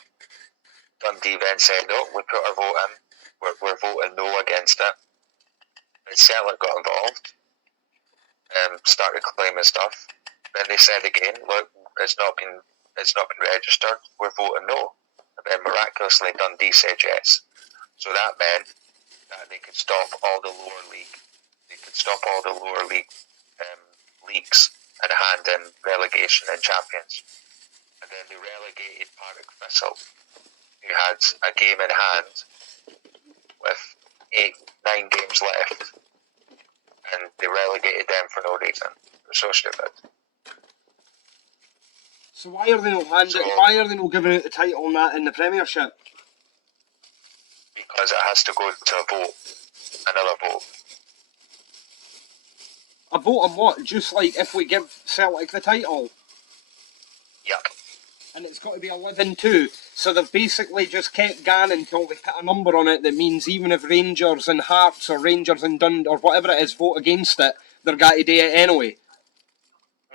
Dundee then said, no, we put our vote in. We're voting no against it. And Celtic got involved, started claiming stuff. Then they said again, look, it's not been registered. We're voting no. And then miraculously Dundee said yes. So that meant that they could stop all the lower league. They could stop all the lower league leagues and hand in relegation and champions. And then they relegated Partick Thistle, who had a game in hand with 9 games left, and they relegated them for no reason. It was so stupid. So why are they not giving out the title on that in the Premiership? Because it has to go to a vote, another vote. A vote on what? Just like if we give Celtic the title? Yep. And it's got to be 11-2. So they've basically just kept going until they put a number on it that means even if Rangers and Hearts or Rangers and Dundee or whatever it is vote against it, they're going to do it anyway.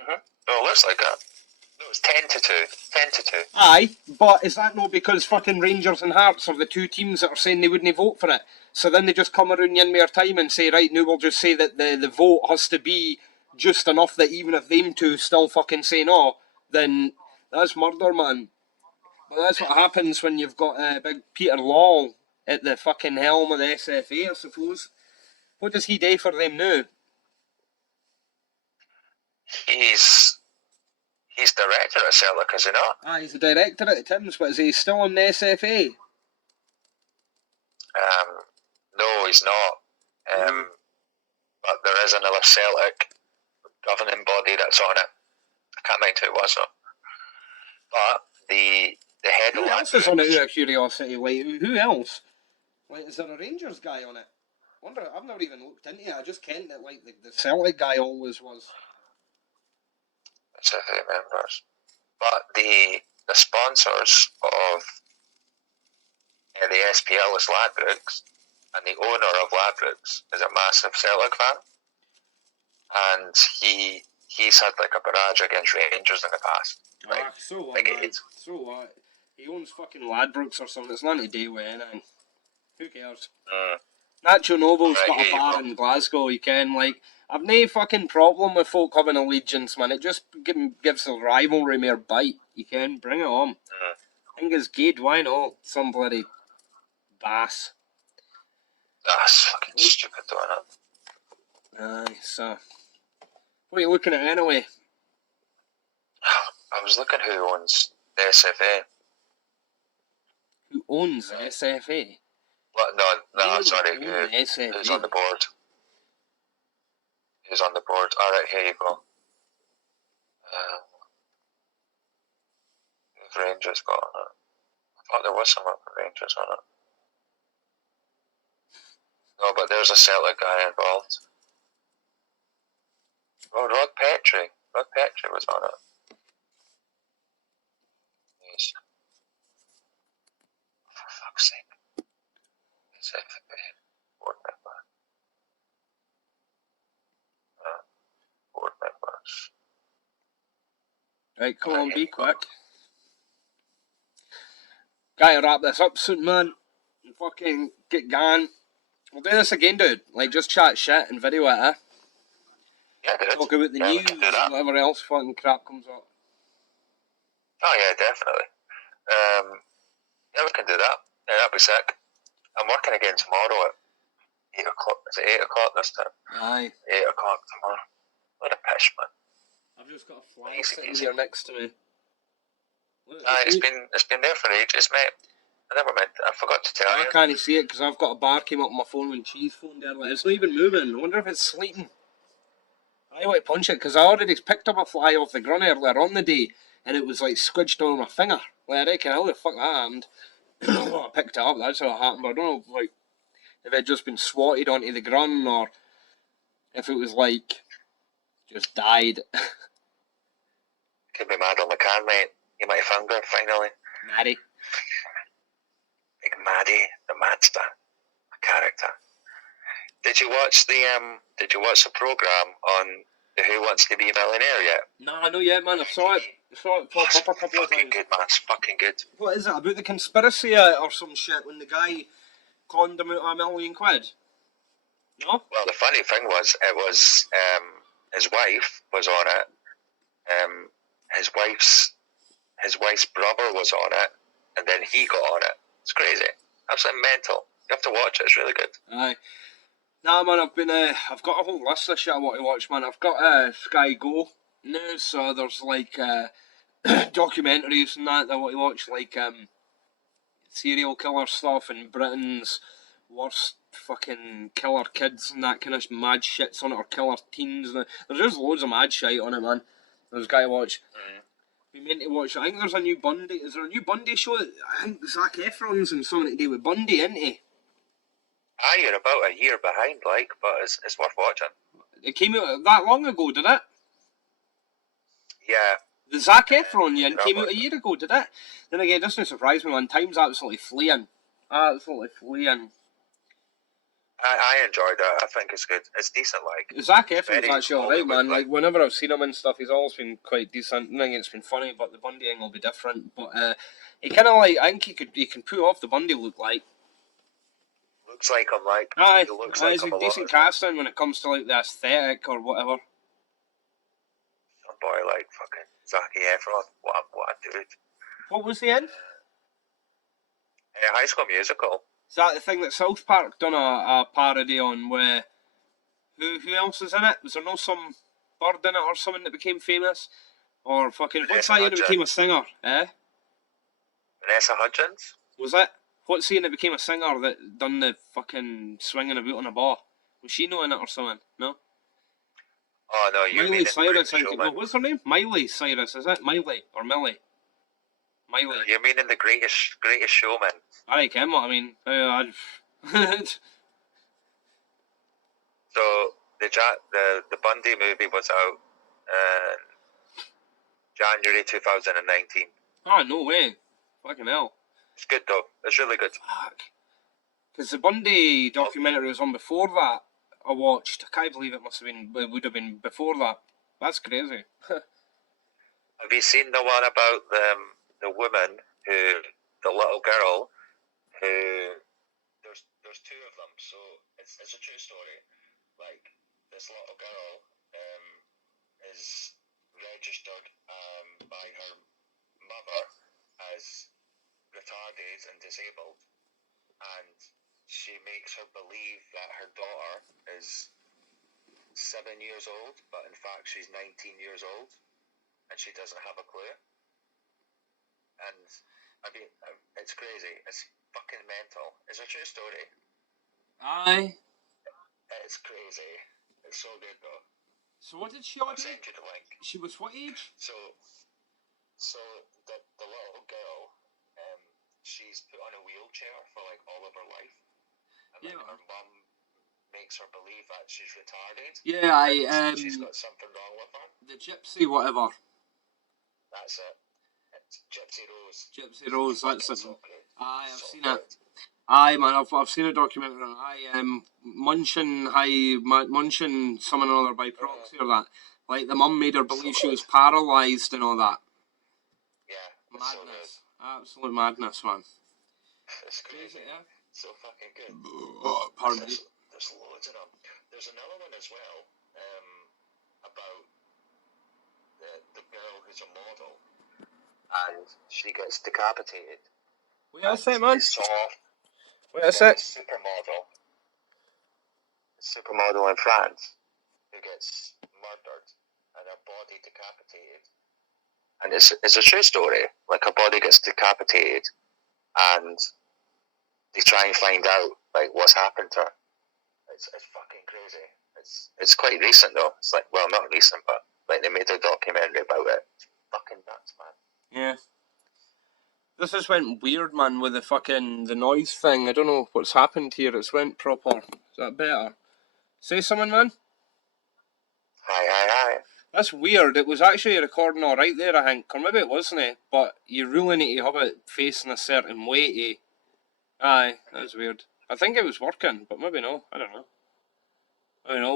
Well, it looks like that. No, it's 10-2. 10-2. Aye, but is that not because fucking Rangers and Hearts are the two teams that are saying they wouldn't vote for it? So then they just come around in more time and say, right, now we'll just say that the vote has to be just enough that even if them two still fucking say no, then that's murder, man. But that's what happens when you've got big Peter Law at the fucking helm of the SFA, I suppose. What does he do for them now? He's director at Celtic, is he not? Ah, he's the director at Tim's, but is he still on the SFA? No, he's not. But there is another Celtic governing body that's on it. I can't mind who it was though. But the head Who of else is on it, out of curiosity? Like, who else? Like, is there a Rangers guy on it? Wonder, I've never even looked into it. I just kennt that like the Celtic guy always was. SFA members. But the sponsors of the SPL is Ladbrokes, and the owner of Ladbrokes is a massive Celtic fan, and he's had like a barrage against Rangers in the past. Ah, so what? So what? He owns fucking Ladbrokes or something. It's nothing to do with anything. Who cares? Nacho Noble's got a bar in Glasgow. You can like. I've no fucking problem with folk having allegiance, man. It just gives the rivalry more bite. You can bring it on. I think it's good. Why not? Some bloody bass. That's fucking stupid, doing it. Aye, so. What are you looking at anyway? I was looking who owns the SFA. Who owns the SFA? What? No, sorry. SFA. Who's on the board? Who's on the board? Alright, here you go. Who's Rangers got on it? I thought there was someone for Rangers on it. No, but there's a Celtic guy involved. Oh, Rod Petrie. Rod Petrie was on it. Yes. For fuck's sake. SFA board member. Board members. Right, come on, be quick. Gotta wrap this up soon, man. And fucking get going. We'll do this again, dude. Like, just chat shit and video it, eh? Yeah, dude. Talk about the news and whatever else fucking crap comes up. Oh, yeah, definitely. Yeah, we can do that. Yeah, that'd be sick. I'm working again tomorrow at 8 o'clock. Is it 8 o'clock this time? Aye. 8 o'clock tomorrow. What a pish, man. I've just got a fly sitting here next to me. Aye, it's been there for ages, mate. I forgot to tell you. I can't see it because I've got a bar came up on my phone when Cheese phoned earlier. It's not even moving. I wonder if it's sleeping. I want to punch it because I already picked up a fly off the ground earlier on the day and it was like squidged on my finger. Like, I reckon how the fuck that happened. I picked it up, that's how it happened, but I don't know like if it had just been swatted onto the ground or if it was like just died. Could be mad on the can, mate. You might have found her finally. Maddie. Big Maddie, the Madster, a character. Did you watch the program on the Who Wants to Be a Millionaire yet? No, not yet, man. I saw it pop up a couple of times. Good, man. It's fucking good. What is it about the conspiracy or some shit when the guy conned him out of £1 million? No. Well, the funny thing was, it was his wife was on it. His wife's brother was on it, and then he got on it. It's crazy, absolutely mental. You have to watch it. It's really good. Aye. Nah, man, I've got a whole list of shit I want to watch, man. I've got Sky Go now, so there's like documentaries and that I want to watch, like serial killer stuff and Britain's worst fucking killer kids and that kind of mad shit's on it, or killer teens. There's just loads of mad shit on it, man. There's a guy to watch. We meant to watch. I think there's a new Bundy. Is there a new Bundy show? I think Zac Efron's in something to do with Bundy, isn't he? Aye, you're about a year behind, like, but it's worth watching. It came out that long ago, did it? Yeah. The Zac Efron came out a year ago, did it? Then again, it doesn't surprise me, man. Time's absolutely fleeing. Absolutely fleeing. I enjoyed it. I think it's good. It's decent, like. Zac Efron's actually alright, man. Like, whenever I've seen him and stuff, he's always been quite decent. I think it's been funny, but the Bundy thing will be different. But he kind of like, I think he can pull off the Bundy look like. Looks like him, like. Aye, looks like it's a decent casting when it comes to like the aesthetic or whatever. Some boy like fucking Zac Efron. What a dude. What was he in? High School Musical. Is that the thing that South Park done a parody on where who else is in it? Was there no some bird in it or something that became famous? Or fucking what's that that became a singer? Vanessa Hudgens? Was it? What's the that became a singer that done the fucking swinging about on a bar? Was she not in it or something? No? Oh no, you Miley Cyrus, I think. no, What's her name? Miley Cyrus, is it? Miley or Millie? Miley. You're meaning the greatest showman. I like him, I mean. So the Bundy movie was out January 2019. Ah, no way. Fucking hell. It's good though. It's really good. Fuck. Because the Bundy documentary was on before that. I watched. I can't believe it would have been before that. That's crazy. Have you seen the one about the woman the little girl who there's two of them, so it's a true story. Like this little girl is registered by her mother as retarded and disabled, and she makes her believe that her daughter is 7 years old, but in fact she's 19 years old, and she doesn't have a clue. And I mean, it's crazy. It's fucking mental. It's a true story. Aye. It's crazy. It's so good though. So what did she I'll send you the link. She was what age? So the little girl, she's put on a wheelchair for like all of her life, and like her mum makes her believe that she's retarded. Yeah, she's got something wrong with her. The gypsy whatever. That's it. It's Gypsy Rose. Gypsy Rose, that's it. So Aye, I've seen it. Aye, man, I've seen a documentary on it. Aye, munching someone or other by proxy or that. Like the mum made her believe she was paralysed and all that. Yeah. Madness. Absolute madness, man. It's crazy, yeah. So fucking good. Oh, pardon me. There's loads of them. There's another one as well, about the girl who's a model, and she gets decapitated. Wait a sec, man. Wait a sec. Supermodel in France who gets murdered and her body decapitated. And it's a true story. Like her body gets decapitated, and they try and find out like what's happened to her. It's fucking crazy. It's quite recent though. It's like, well, not recent, but like they made a documentary about it. It's fucking nuts, man. Yeah. This has went weird, man, with the noise thing. I don't know what's happened here. It's went proper. Is that better? Say something, man. Hi. That's weird. It was actually recording all right there, I think. Or maybe it wasn't, but you really need to have it facing a certain way. Aye, that's weird. I think it was working, but maybe no. I don't know.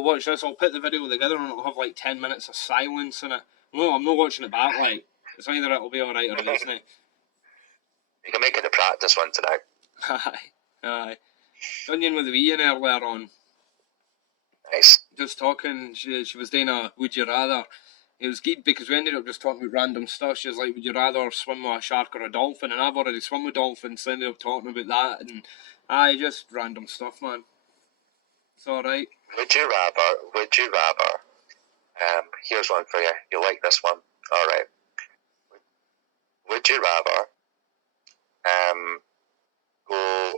Watch this. I'll put the video together and it'll have like 10 minutes of silence in it. No, I'm not watching it back. Like, it's either it'll be alright or it isn't. You can make it a practice one tonight. Aye. Done you with the wee in earlier on. Nice. Just talking, she was doing a would you rather. It was good because we ended up just talking about random stuff. She was like, would you rather swim with a shark or a dolphin? And I've already swum with dolphins, so ended up talking about that. And just random stuff, man. It's alright. Would you rather, here's one for you. You'll like this one. Alright. Would you rather, go,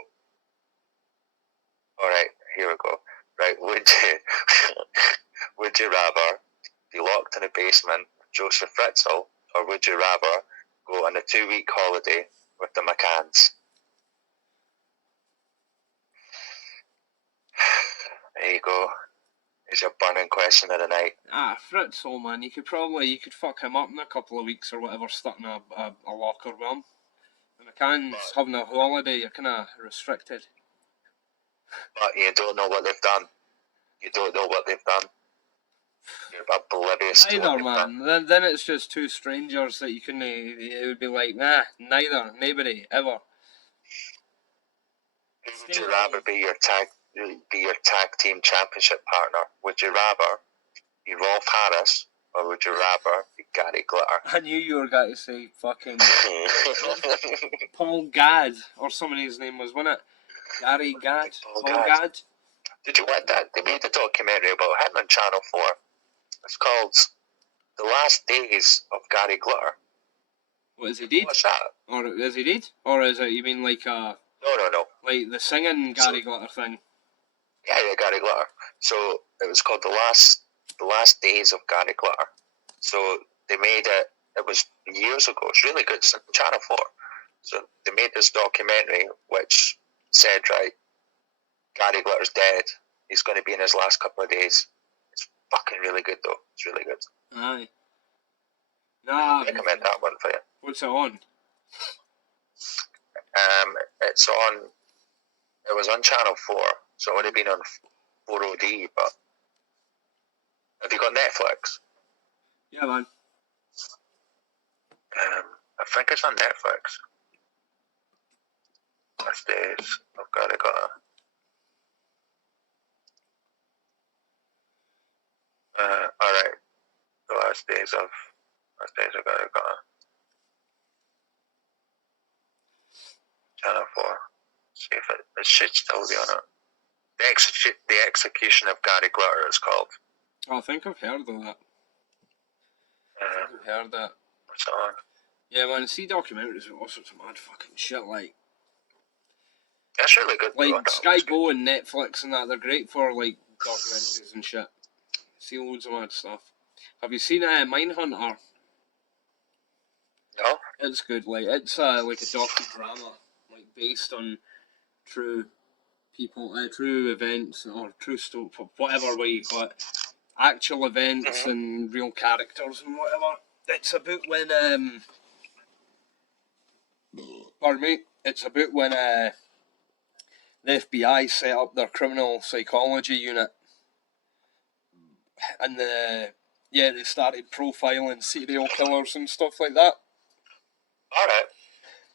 alright, here we go. Right, would you rather be locked in a basement with Joseph Fritzl, or would you rather go on a 2-week holiday with the McCanns? There you go. Is your burning question of the night. Fritzl, man, you could fuck him up in a couple of weeks or whatever, stuck in a locker with him. The McCann's having a holiday, you're kind of restricted. But you don't know what they've done. You're oblivious to what they've done. Then it's just two strangers that you couldn't. It would be like, nobody, ever. Who would you rather be your tag team championship partner? Would you rather be Rolf Harris, or would you rather be Gary Glitter? I knew you were going to say fucking Paul Gadd or somebody's name was, wasn't it? Gary Gad? Paul Gad? Did you watch that? They made a documentary about him on Channel 4. It's called The Last Days of Gary Glitter. What, is he dead? What's that? Or is he dead? Or is it, you mean like No. like the singing Gary Glitter thing? Yeah, Gary Glitter. So it was called The Last Days of Gary Glitter. So they made it, it was years ago, it's really good, it's on Channel 4. So they made this documentary which said, right, Gary Glitter's dead, he's going to be in his last couple of days. It's fucking really good though, it's really good. Aye. Nah, I recommend that one for you. What's it on? It's on, it was on Channel 4, so it would have been on 4OD, but have you got Netflix? Yeah, man. I think it's on Netflix. Last Days of Gary Glitter. Alright. The Last Days of Gary Glitter. Channel 4. See if it should still be on it. The Execution of Gary Glitter is called. Oh, I think I've heard of that. I've heard that. What's it on? Yeah, man, see documentaries with all sorts of mad fucking shit, like... That's really good. Like, Sky Go and Netflix and that, they're great for, like, documentaries and shit. See loads of mad stuff. Have you seen Mindhunter? No? It's good, like, it's like a docudrama, like, based on true people, true events, or true stuff, whatever way you call it. Actual events and real characters and whatever. It's about when, pardon me, it's about when, the FBI set up their criminal psychology unit. And they started profiling serial killers and stuff like that. Alright.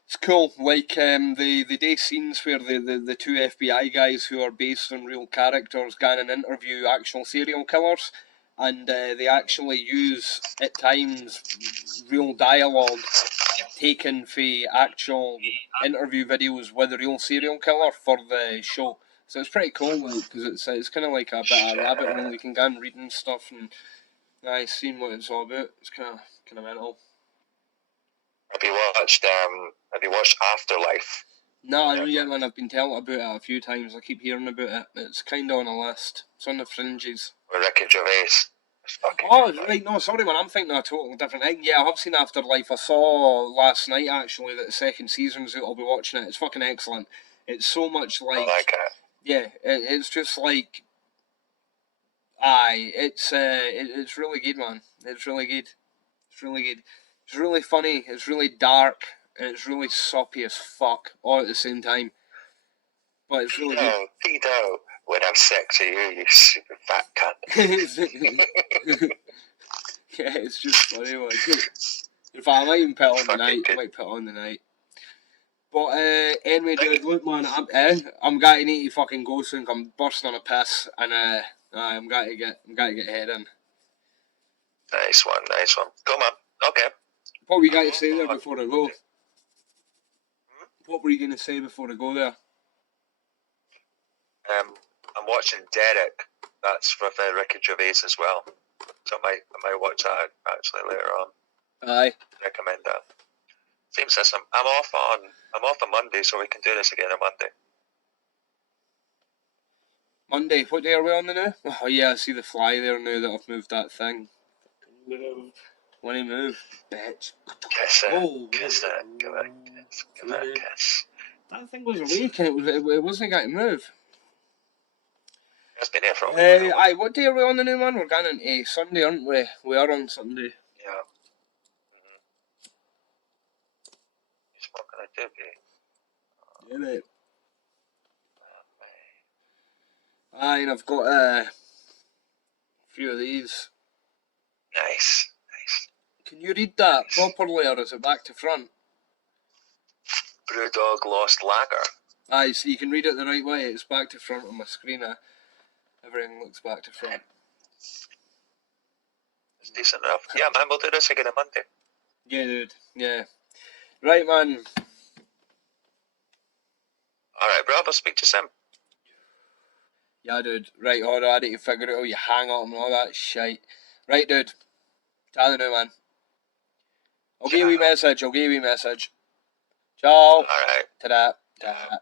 It's cool, like the day scenes where the two FBI guys who are based on real characters go and interview actual serial killers, and they actually use, at times, real dialogue taken from actual interview videos with a real serial killer for the show. So it's pretty cool, because it's kind of like a bit of a rabbit hole. You can go and reading stuff and seeing what it's all about. It's kind of mental. Have you watched Afterlife? No, I know yet, man. I've been telling about it a few times. I keep hearing about it. It's kind of on a list. It's on the fringes. With Ricky Gervais. Oh, right, no, sorry, man. I'm thinking of a totally different thing. Yeah, I have seen Afterlife. I saw last night, actually, that the second season's out. I'll be watching it. It's fucking excellent. It's so much like... I like it. Yeah, it's just like... it's really good, man. It's really good. It's really good. It's really funny, it's really dark, and it's really soppy as fuck, all at the same time. But it's really good. Pedo, when I'm sex to you stupid fat cunt. Yeah, it's just funny, man. In fact, I might even put it on the night. But anyway, dude, look, man, I'm going to need to fucking go soon. I'm bursting on a piss, and I'm going to get head in. Nice one. Go on. Okay. What were you going to say there before I go? What were you going to say before I go there? I'm watching Derek. That's with Ricky Gervais as well. So I might watch that actually later on. Aye. Recommend that. Same system. I'm off on Monday, so we can do this again on Monday. Monday. What day are we on now? Oh yeah, I see the fly there now that I've moved that thing. When he move, bitch. Kiss it. Kiss it. Give it a kiss. That thing was awake and it wasn't going to move. It's been here for a while. Aye, what day are we on the new man? We're going on Sunday, aren't we? We are on Sunday. Yeah. He's fucking a doobie. Yeah, mate. Aye, and I've got a few of these. Nice. Can you read that properly, or is it back to front? Brewdog Lost Lager. Aye, so you can read it the right way. It's back to front on my screen. Everything looks back to front. It's decent enough. Yeah, man, we'll do this again on Monday. Yeah, dude. Yeah. Right, man. Alright, bro, I'll speak to you soon. Yeah, dude. Right, hold on, I need to figure out how you hang up and all that shite. Right, dude. Tell you now, man. I'll give you a message. Ciao. Alright. Ta-da. Ta-da.